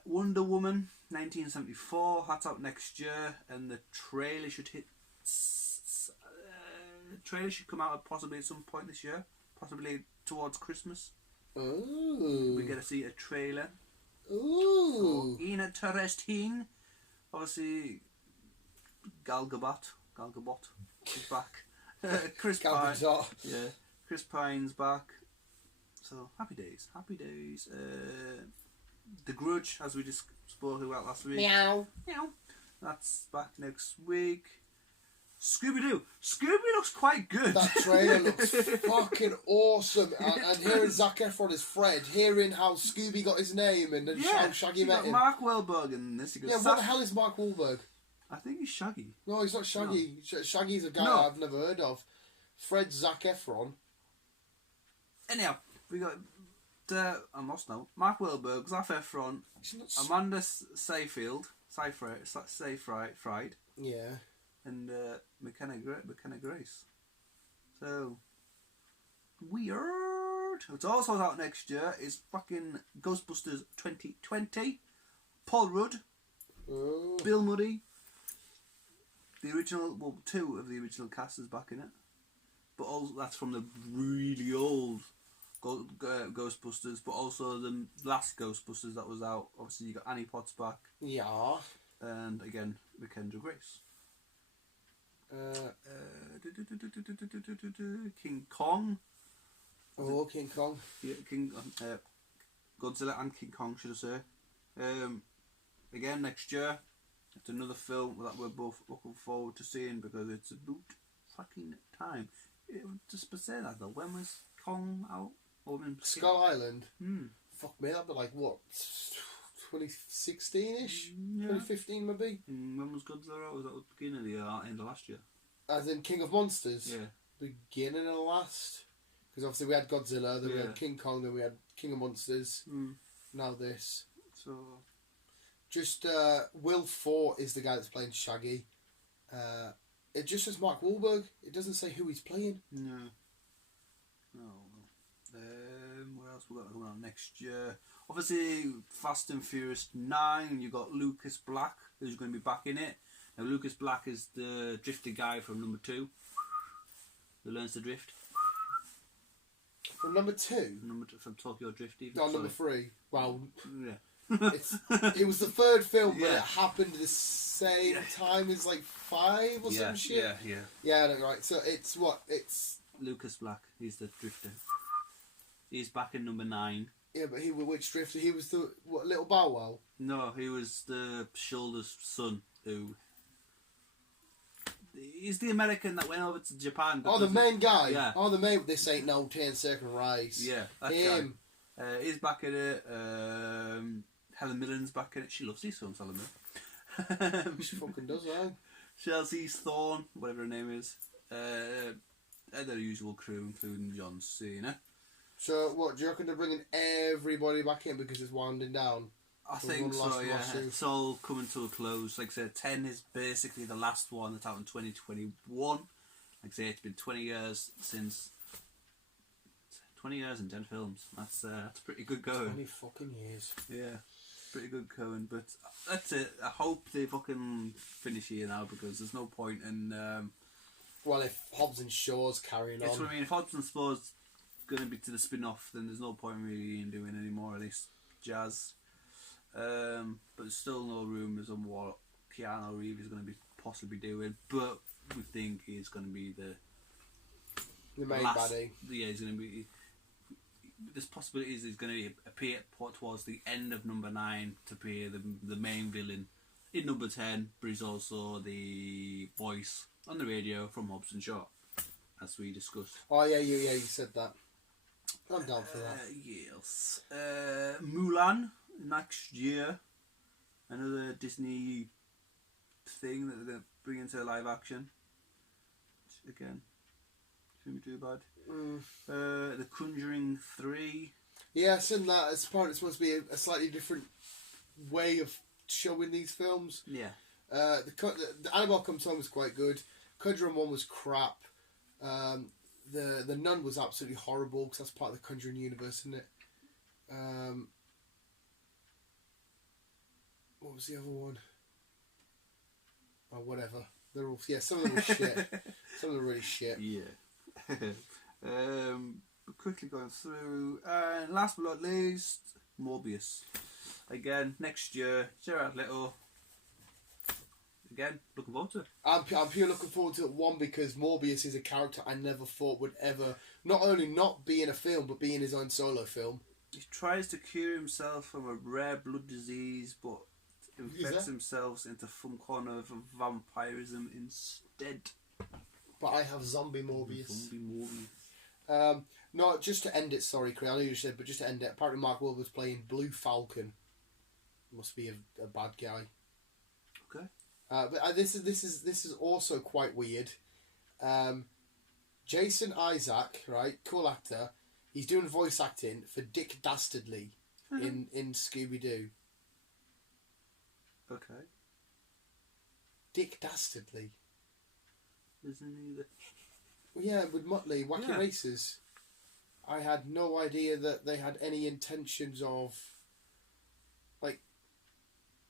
Wonder Woman 1974, that's out next year, and the trailer should come out possibly at some point this year, possibly towards Christmas. Ooh. We get to see a trailer. Ooh. Interesting. Obviously, Gal Gadot is back. Chris Pine. Yeah, Chris Pine's back. So happy days. The Grudge, as we just spoke about last week. Meow. That's back next week. Scooby-Doo looks quite good. That trailer looks fucking awesome. And hearing Zac Efron as Fred, hearing how Scooby got his name and then how Shaggy met him. Mark Wahlberg in this. What the hell is Mark Wahlberg? I think he's Shaggy. No, he's not Shaggy. No. Shaggy's a guy I've never heard of. Fred's Zac Efron. Anyhow, we got... I'm lost now. Mark Wahlberg, Zac Efron, Amanda Seyfried. Yeah. And McKenna Grace. So weird. What's also out next year is fucking Ghostbusters 2020. Paul Rudd, Bill Murray. The original, two of the original cast is back in it, but also that's from the really old Ghostbusters. But also the last Ghostbusters that was out. Obviously, you got Annie Potts back. Yeah. And again, McKenna Grace. King Kong. Oh, King Kong. Yeah, Godzilla and King Kong, should I say. Again, next year. It's another film that we're both looking forward to seeing because it's about fucking time. Just to say that though, when was Kong out? Skull Island? Fuck me, that'd be like, what, 2016-ish? 2015 maybe? When was Godzilla out? Was that the beginning of the year, end of last year? As in King of Monsters? Yeah. Beginning of the last? Because obviously we had Godzilla, then we had King Kong, then we had King of Monsters. Now this. So... Just, Will Forte is the guy that's playing Shaggy. It just says Mark Wahlberg. It doesn't say who he's playing. No. What else we got coming out next year? Obviously, Fast and Furious 9. You got Lucas Black, who's going to be back in it. Now, Lucas Black is the drifter guy from number 2, who learns to drift. From number 2? From Tokyo Drift, even. No, number 3. Well, yeah. It was the third film, but it happened at the same time as like 5 or some shit. Yeah, no, right. So it's what? It's Lucas Black. He's the drifter. He's back in number 9. Yeah, but he was which drifter? He was the what? Little Bow Wow. No, he was the Shoulder's son. He's the American that went over to Japan. Oh, the main guy. Yeah. Oh, the main. This ain't no 10-second race. Yeah, that him. Guy. He's back in it. Helen Mirren's back in it. She loves these films, Helen Mirren. She fucking does, eh? Chelsea Thorne, whatever her name is. They're their usual crew, including John Cena. So, what, do you reckon they're bringing everybody back in because it's winding down? I think so, yeah. It's all coming to a close. Like I said, 10 is basically the last one that's out in 2021. Like I say, it's been 20 years since... 20 years and 10 films. That's pretty good going. 20 fucking years. Yeah, pretty good going. But that's it. I hope they fucking finish here now because there's no point in... well, if Hobbs and Shaw's carrying on... That's what I mean. If Hobbs and Shaw's going to be to the spin-off, then there's no point really in doing any more of this jazz. But there's still no rumours on what Keanu Reeves is going to be possibly doing. But we think he's going to be the main baddie. Yeah, he's going to be... There's possibilities he's going to appear towards the end of number 9 to appear the main villain in number 10, but he's also the voice on the radio from Hobbs and Shaw, as we discussed. Oh yeah, you said that. I'm down for that. Yes. Mulan next year, another Disney thing that they're going to bring into live action. Again, shouldn't be too bad. The Conjuring 3. Yeah, so that it's supposed to be a slightly different way of showing these films. Yeah. The Annabelle Comes Home was quite good. Conjuring 1 was crap. The Nun was absolutely horrible because that's part of the Conjuring universe, isn't it? What was the other one? Oh, whatever. They're all some of them were shit. Some of them were really shit. Yeah. Quickly going through, and last but not least, Morbius. Again, next year, Jared Leto. Again, looking forward to it. I'm pure looking forward to it. One, because Morbius is a character I never thought would ever not only not be in a film, but be in his own solo film. He tries to cure himself from a rare blood disease, but infects himself into some kind of vampirism instead. But I have zombie Morbius. Zombie Morbius. No, just to end it, sorry, Chris, I know you said, but just to end it, apparently Mark Wahlberg's playing Blue Falcon. Must be a bad guy. Okay. But this is also quite weird. Jason Isaac, right, cool actor. He's doing voice acting for Dick Dastardly in Scooby Doo. Okay. Dick Dastardly. Isn't he the... Yeah, with Muttley, Wacky Races. I had no idea that they had any intentions of... Like,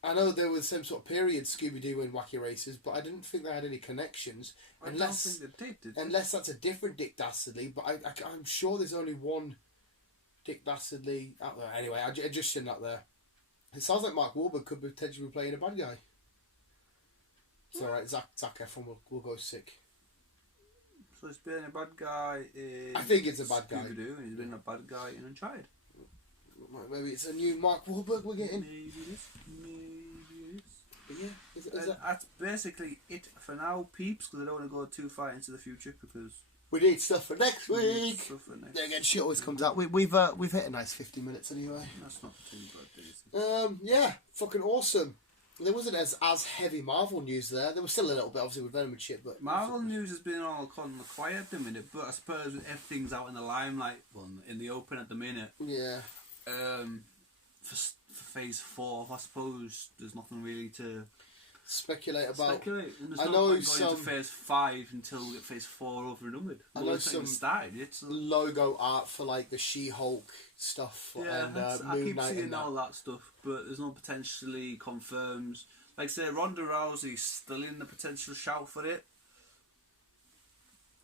I know there was some sort of period Scooby-Doo and Wacky Races, but I didn't think they had any connections. I don't think they did. Unless that's a different Dick Dastardly, but I'm sure there's only one Dick Dastardly out there. Anyway, I just seen that there. It sounds like Mark Wahlberg could potentially be playing a bad guy. It's alright, Zac Efron will go sick. So he's been a bad guy in... I think it's a bad guy. Scooby-Doo, and he's been a bad guy in Uncharted. Maybe it's a new Mark Wahlberg we're getting. Maybe it is. But yeah, is that's basically it for now, peeps, because I don't want to go too far into the future, because... We need stuff for next week. Then again, shit always comes out. We've hit a nice 50 minutes anyway. That's not too bad, yeah, fucking awesome. There wasn't as heavy Marvel news there. There was still a little bit, obviously, with Venom and shit, but... Marvel news has been all kind of quiet at the minute, but I suppose everything's out in the limelight, well, in the open at the minute. Yeah. For Phase 4, I suppose there's nothing really to... Speculate about. And there's no point going into Phase 5 until we get Phase 4 over and done with. I know some logo art for like the She-Hulk stuff and I Moon keep Knight seeing and all that stuff, but there's no potentially confirms. Like I say, Ronda Rousey's still in the potential shout for it,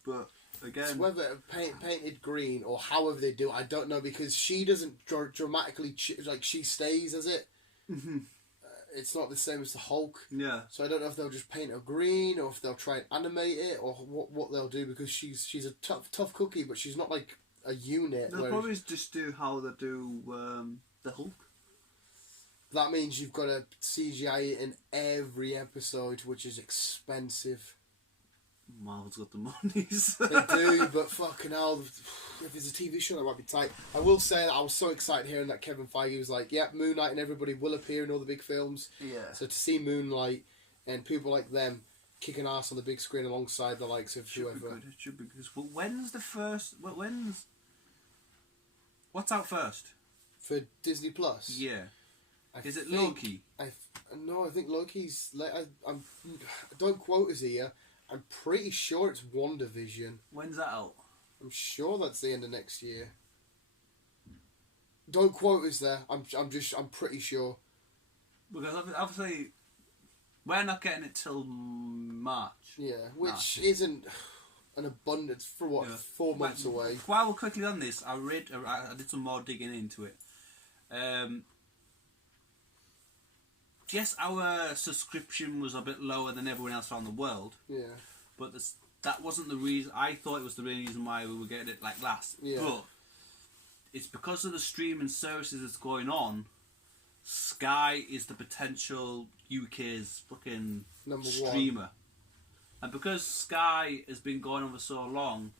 but again, it's whether painted green or however they do it, I don't know, because she doesn't dramatically like she stays as it. Mm-hmm. It's not the same as the Hulk. Yeah. So I don't know if they'll just paint her green or if they'll try and animate it or what they'll do, because she's a tough cookie, but she's not like a unit. They'll probably just do how they do the Hulk. That means you've got to CGI it in every episode, which is expensive. Marvel's got the monies. They do, but fucking hell, if there's a TV show, that might be tight. I will say that I was so excited hearing that Kevin Feige was like, yeah, Moon Knight and everybody will appear in all the big films. Yeah. So to see Moonlight and people like them kicking ass on the big screen alongside the likes of whoever. It should be good. But when's the first... What's out first? For Disney Plus? Yeah. Is it Loki? No, I think Loki's... don't quote us here. I'm pretty sure it's WandaVision. When's that out? I'm sure that's the end of next year. Don't quote us there. I'm pretty sure. Because obviously, we're not getting it till March. Yeah, which isn't an abundance for 4 months away. While we're quickly on this, I did some more digging into it. Yes, our subscription was a bit lower than everyone else around the world. Yeah. But that wasn't the reason. I thought it was the reason why we were getting it like last. Yeah. But it's because of the streaming services that's going on. Sky is the potential UK's fucking number streamer. one. And because Sky has been going on for so long,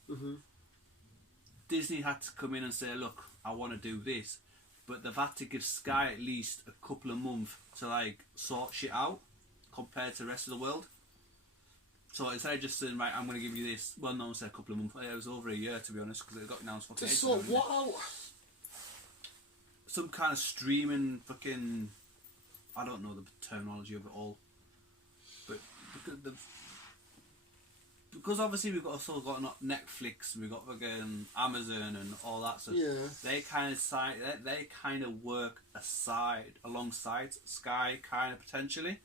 Disney had to come in and say, look, I want to do this. But they've had to give Sky at least a couple of months to like sort shit out compared to the rest of the world. So instead of just saying, right, I'm going to give you this, well, no, say a couple of months. It was over a year, to be honest, because it got announced fucking to sort what out? some kind of streaming fucking. I don't know the terminology of it all, but because obviously we've got not Netflix, we've got fucking Amazon and all that stuff. Yeah. They kind of work alongside Sky, kind of potentially.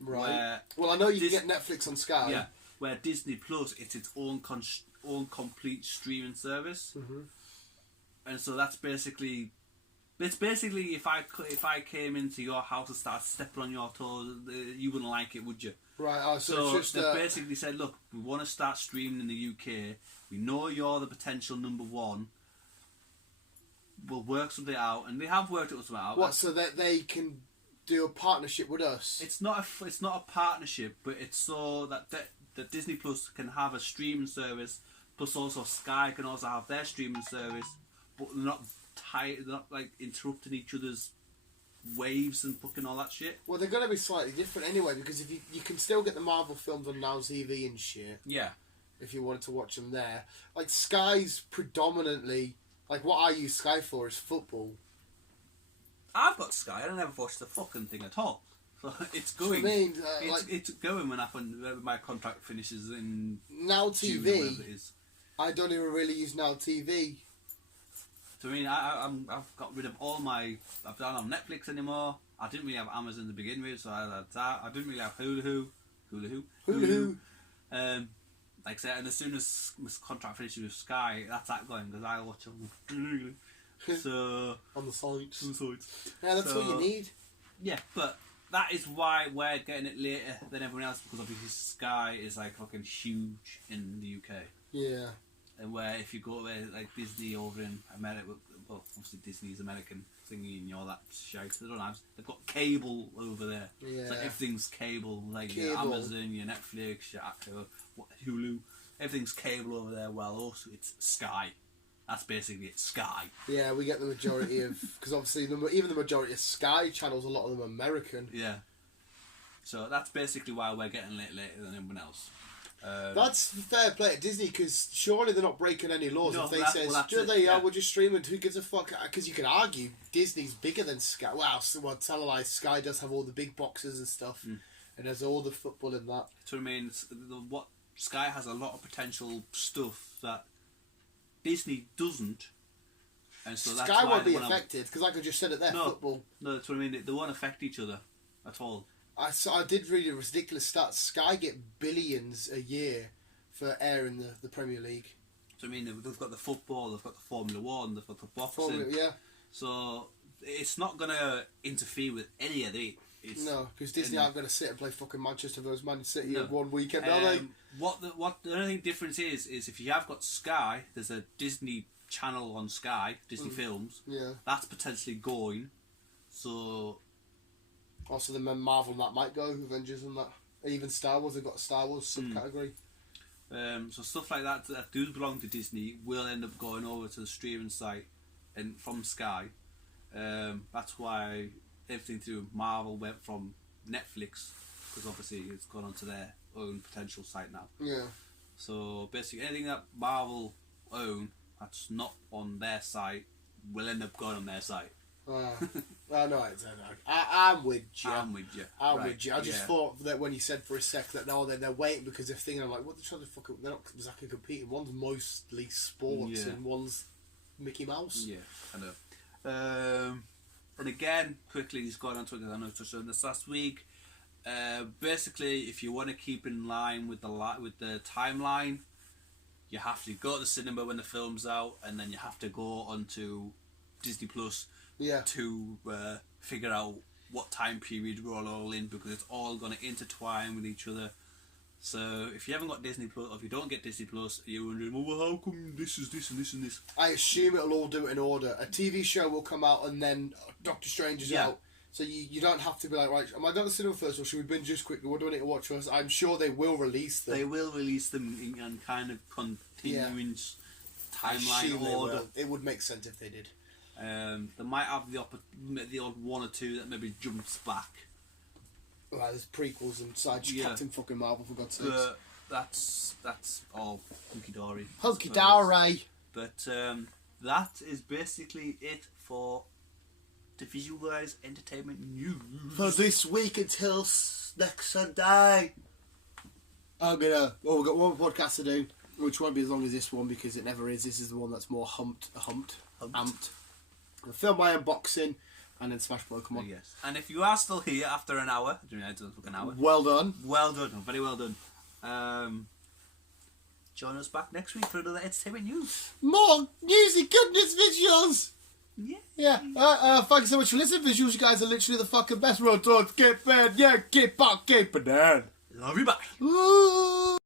Right. Well, I know you can get Netflix on Sky. Yeah. Where Disney Plus, it's its own complete streaming service, and so that's basically. It's basically if I came into your house and started stepping on your toes, you wouldn't like it, would you? Right. So it's just, they basically said, look, we want to start streaming in the UK. We know you're the potential number one. We'll work something out, and they have worked something out. What? So that they can do a partnership with us? It's not a partnership, but it's so that Disney Plus can have a streaming service, plus also Sky can also have their streaming service, but they're not like interrupting each other's waves and fucking all that shit. Well, they're going to be slightly different anyway, because if you can still get the Marvel films on Now TV and shit. Yeah. If you wanted to watch them there, like Sky's predominantly like what I use Sky for is football. I've got Sky. I don't ever watch the fucking thing at all. So it's going. I mean, it's going when my contract finishes in Now June, TV. it is. I don't even really use Now TV. So I mean, I've got rid of all my. I don't have Netflix anymore. I didn't really have Amazon to begin with, so I had that. I didn't really have Hulu. Like I said, and as soon as my contract finishes with Sky, that's that going because I watch them. So on the sites. Yeah, that's what you need. Yeah, but that is why we're getting it later than everyone else, because obviously Sky is like fucking huge in the UK. Yeah. And where if you go there, like Disney over in America, well, obviously Disney's American thingy and all that shit. They don't have. They've got cable over there. Yeah. So everything's cable, like Cable. your Amazon, your Netflix, your Hulu. Everything's cable over there. Well, also it's Sky. That's basically it. Sky. Yeah, we get the majority of because obviously even the majority of Sky channels, a lot of them are American. Yeah. So that's basically why we're getting later than everyone else. That's fair play to Disney because surely they're not breaking any laws if they say, we're just streaming. Who gives a fuck? Because you can argue Disney's bigger than Sky. Wow, tell a lie. Sky does have all the big boxes and stuff, and there's all the football in that. So I mean, what Sky has a lot of potential stuff that Disney doesn't, and so that's Sky why won't be affected because, like I just said, football. No, that's what I mean. They won't affect each other at all. I did read a ridiculous stat. Sky get billions a year for airing the Premier League. So I mean, they've got the football, they've got the Formula 1, they've got the boxing. So it's not going to interfere with any of it. No, because Disney aren't going to sit and play fucking Manchester versus Man City in one weekend, are they? What the only difference is if you have got Sky, there's a Disney channel on Sky, Disney Films. Yeah. That's potentially going. So. Also, the Marvel that might go, Avengers and that. Even Star Wars, they've got a Star Wars subcategory. So stuff like that do belong to Disney will end up going over to the streaming site and from Sky. That's why everything through Marvel went from Netflix, because obviously it's gone onto their own potential site now. Yeah. So basically anything that Marvel own that's not on their site will end up going on their site. No, I'm with you. I'm with you. I just thought that when you said for a sec that they're waiting because they're thinking, I'm like, what they're trying to fuck up? They're not exactly competing. One's mostly sports and one's Mickey Mouse. Yeah, I know. And again, quickly, just going on to it because I know I touched on this last week. Basically, if you want to keep in line with the timeline, you have to go to the cinema when the film's out, and then you have to go onto Disney Plus. Yeah. To figure out what time period we're all in, because it's all going to intertwine with each other. So if you haven't got Disney Plus, or if you don't get Disney Plus, you're wondering, well, how come this is this and this and this? I assume it'll all do it in order. A TV show will come out and then Doctor Strange is out. So you don't have to be like, right, am I going to cinema first or should we binge just quickly? What do I need to watch first? I'm sure they will release them. They will release them in kind of continuing timeline order. It would make sense if they did. They might have the odd one or two that maybe jumps back. Right, there's prequels and side Captain fucking Marvel for God's sakes. But that's all hunky dory. Hunky dory. But that is basically it for to visualise entertainment news. For this week until next Sunday. We've got one podcast to do, which won't be as long as this one because it never is. This is the one that's more amped. I'll film my unboxing and then Smash Pokemon. Yes. And if you are still here after an hour, do you know it took an hour? Well done. Well done. Very well done. Join us back next week for another entertainment news. More music, goodness, visuals. Yeah. Thank you so much for listening. Visuals, you guys are literally the fucking best. Well done. Get bad. Yeah, get back, get banana. Love you, bye. Ooh.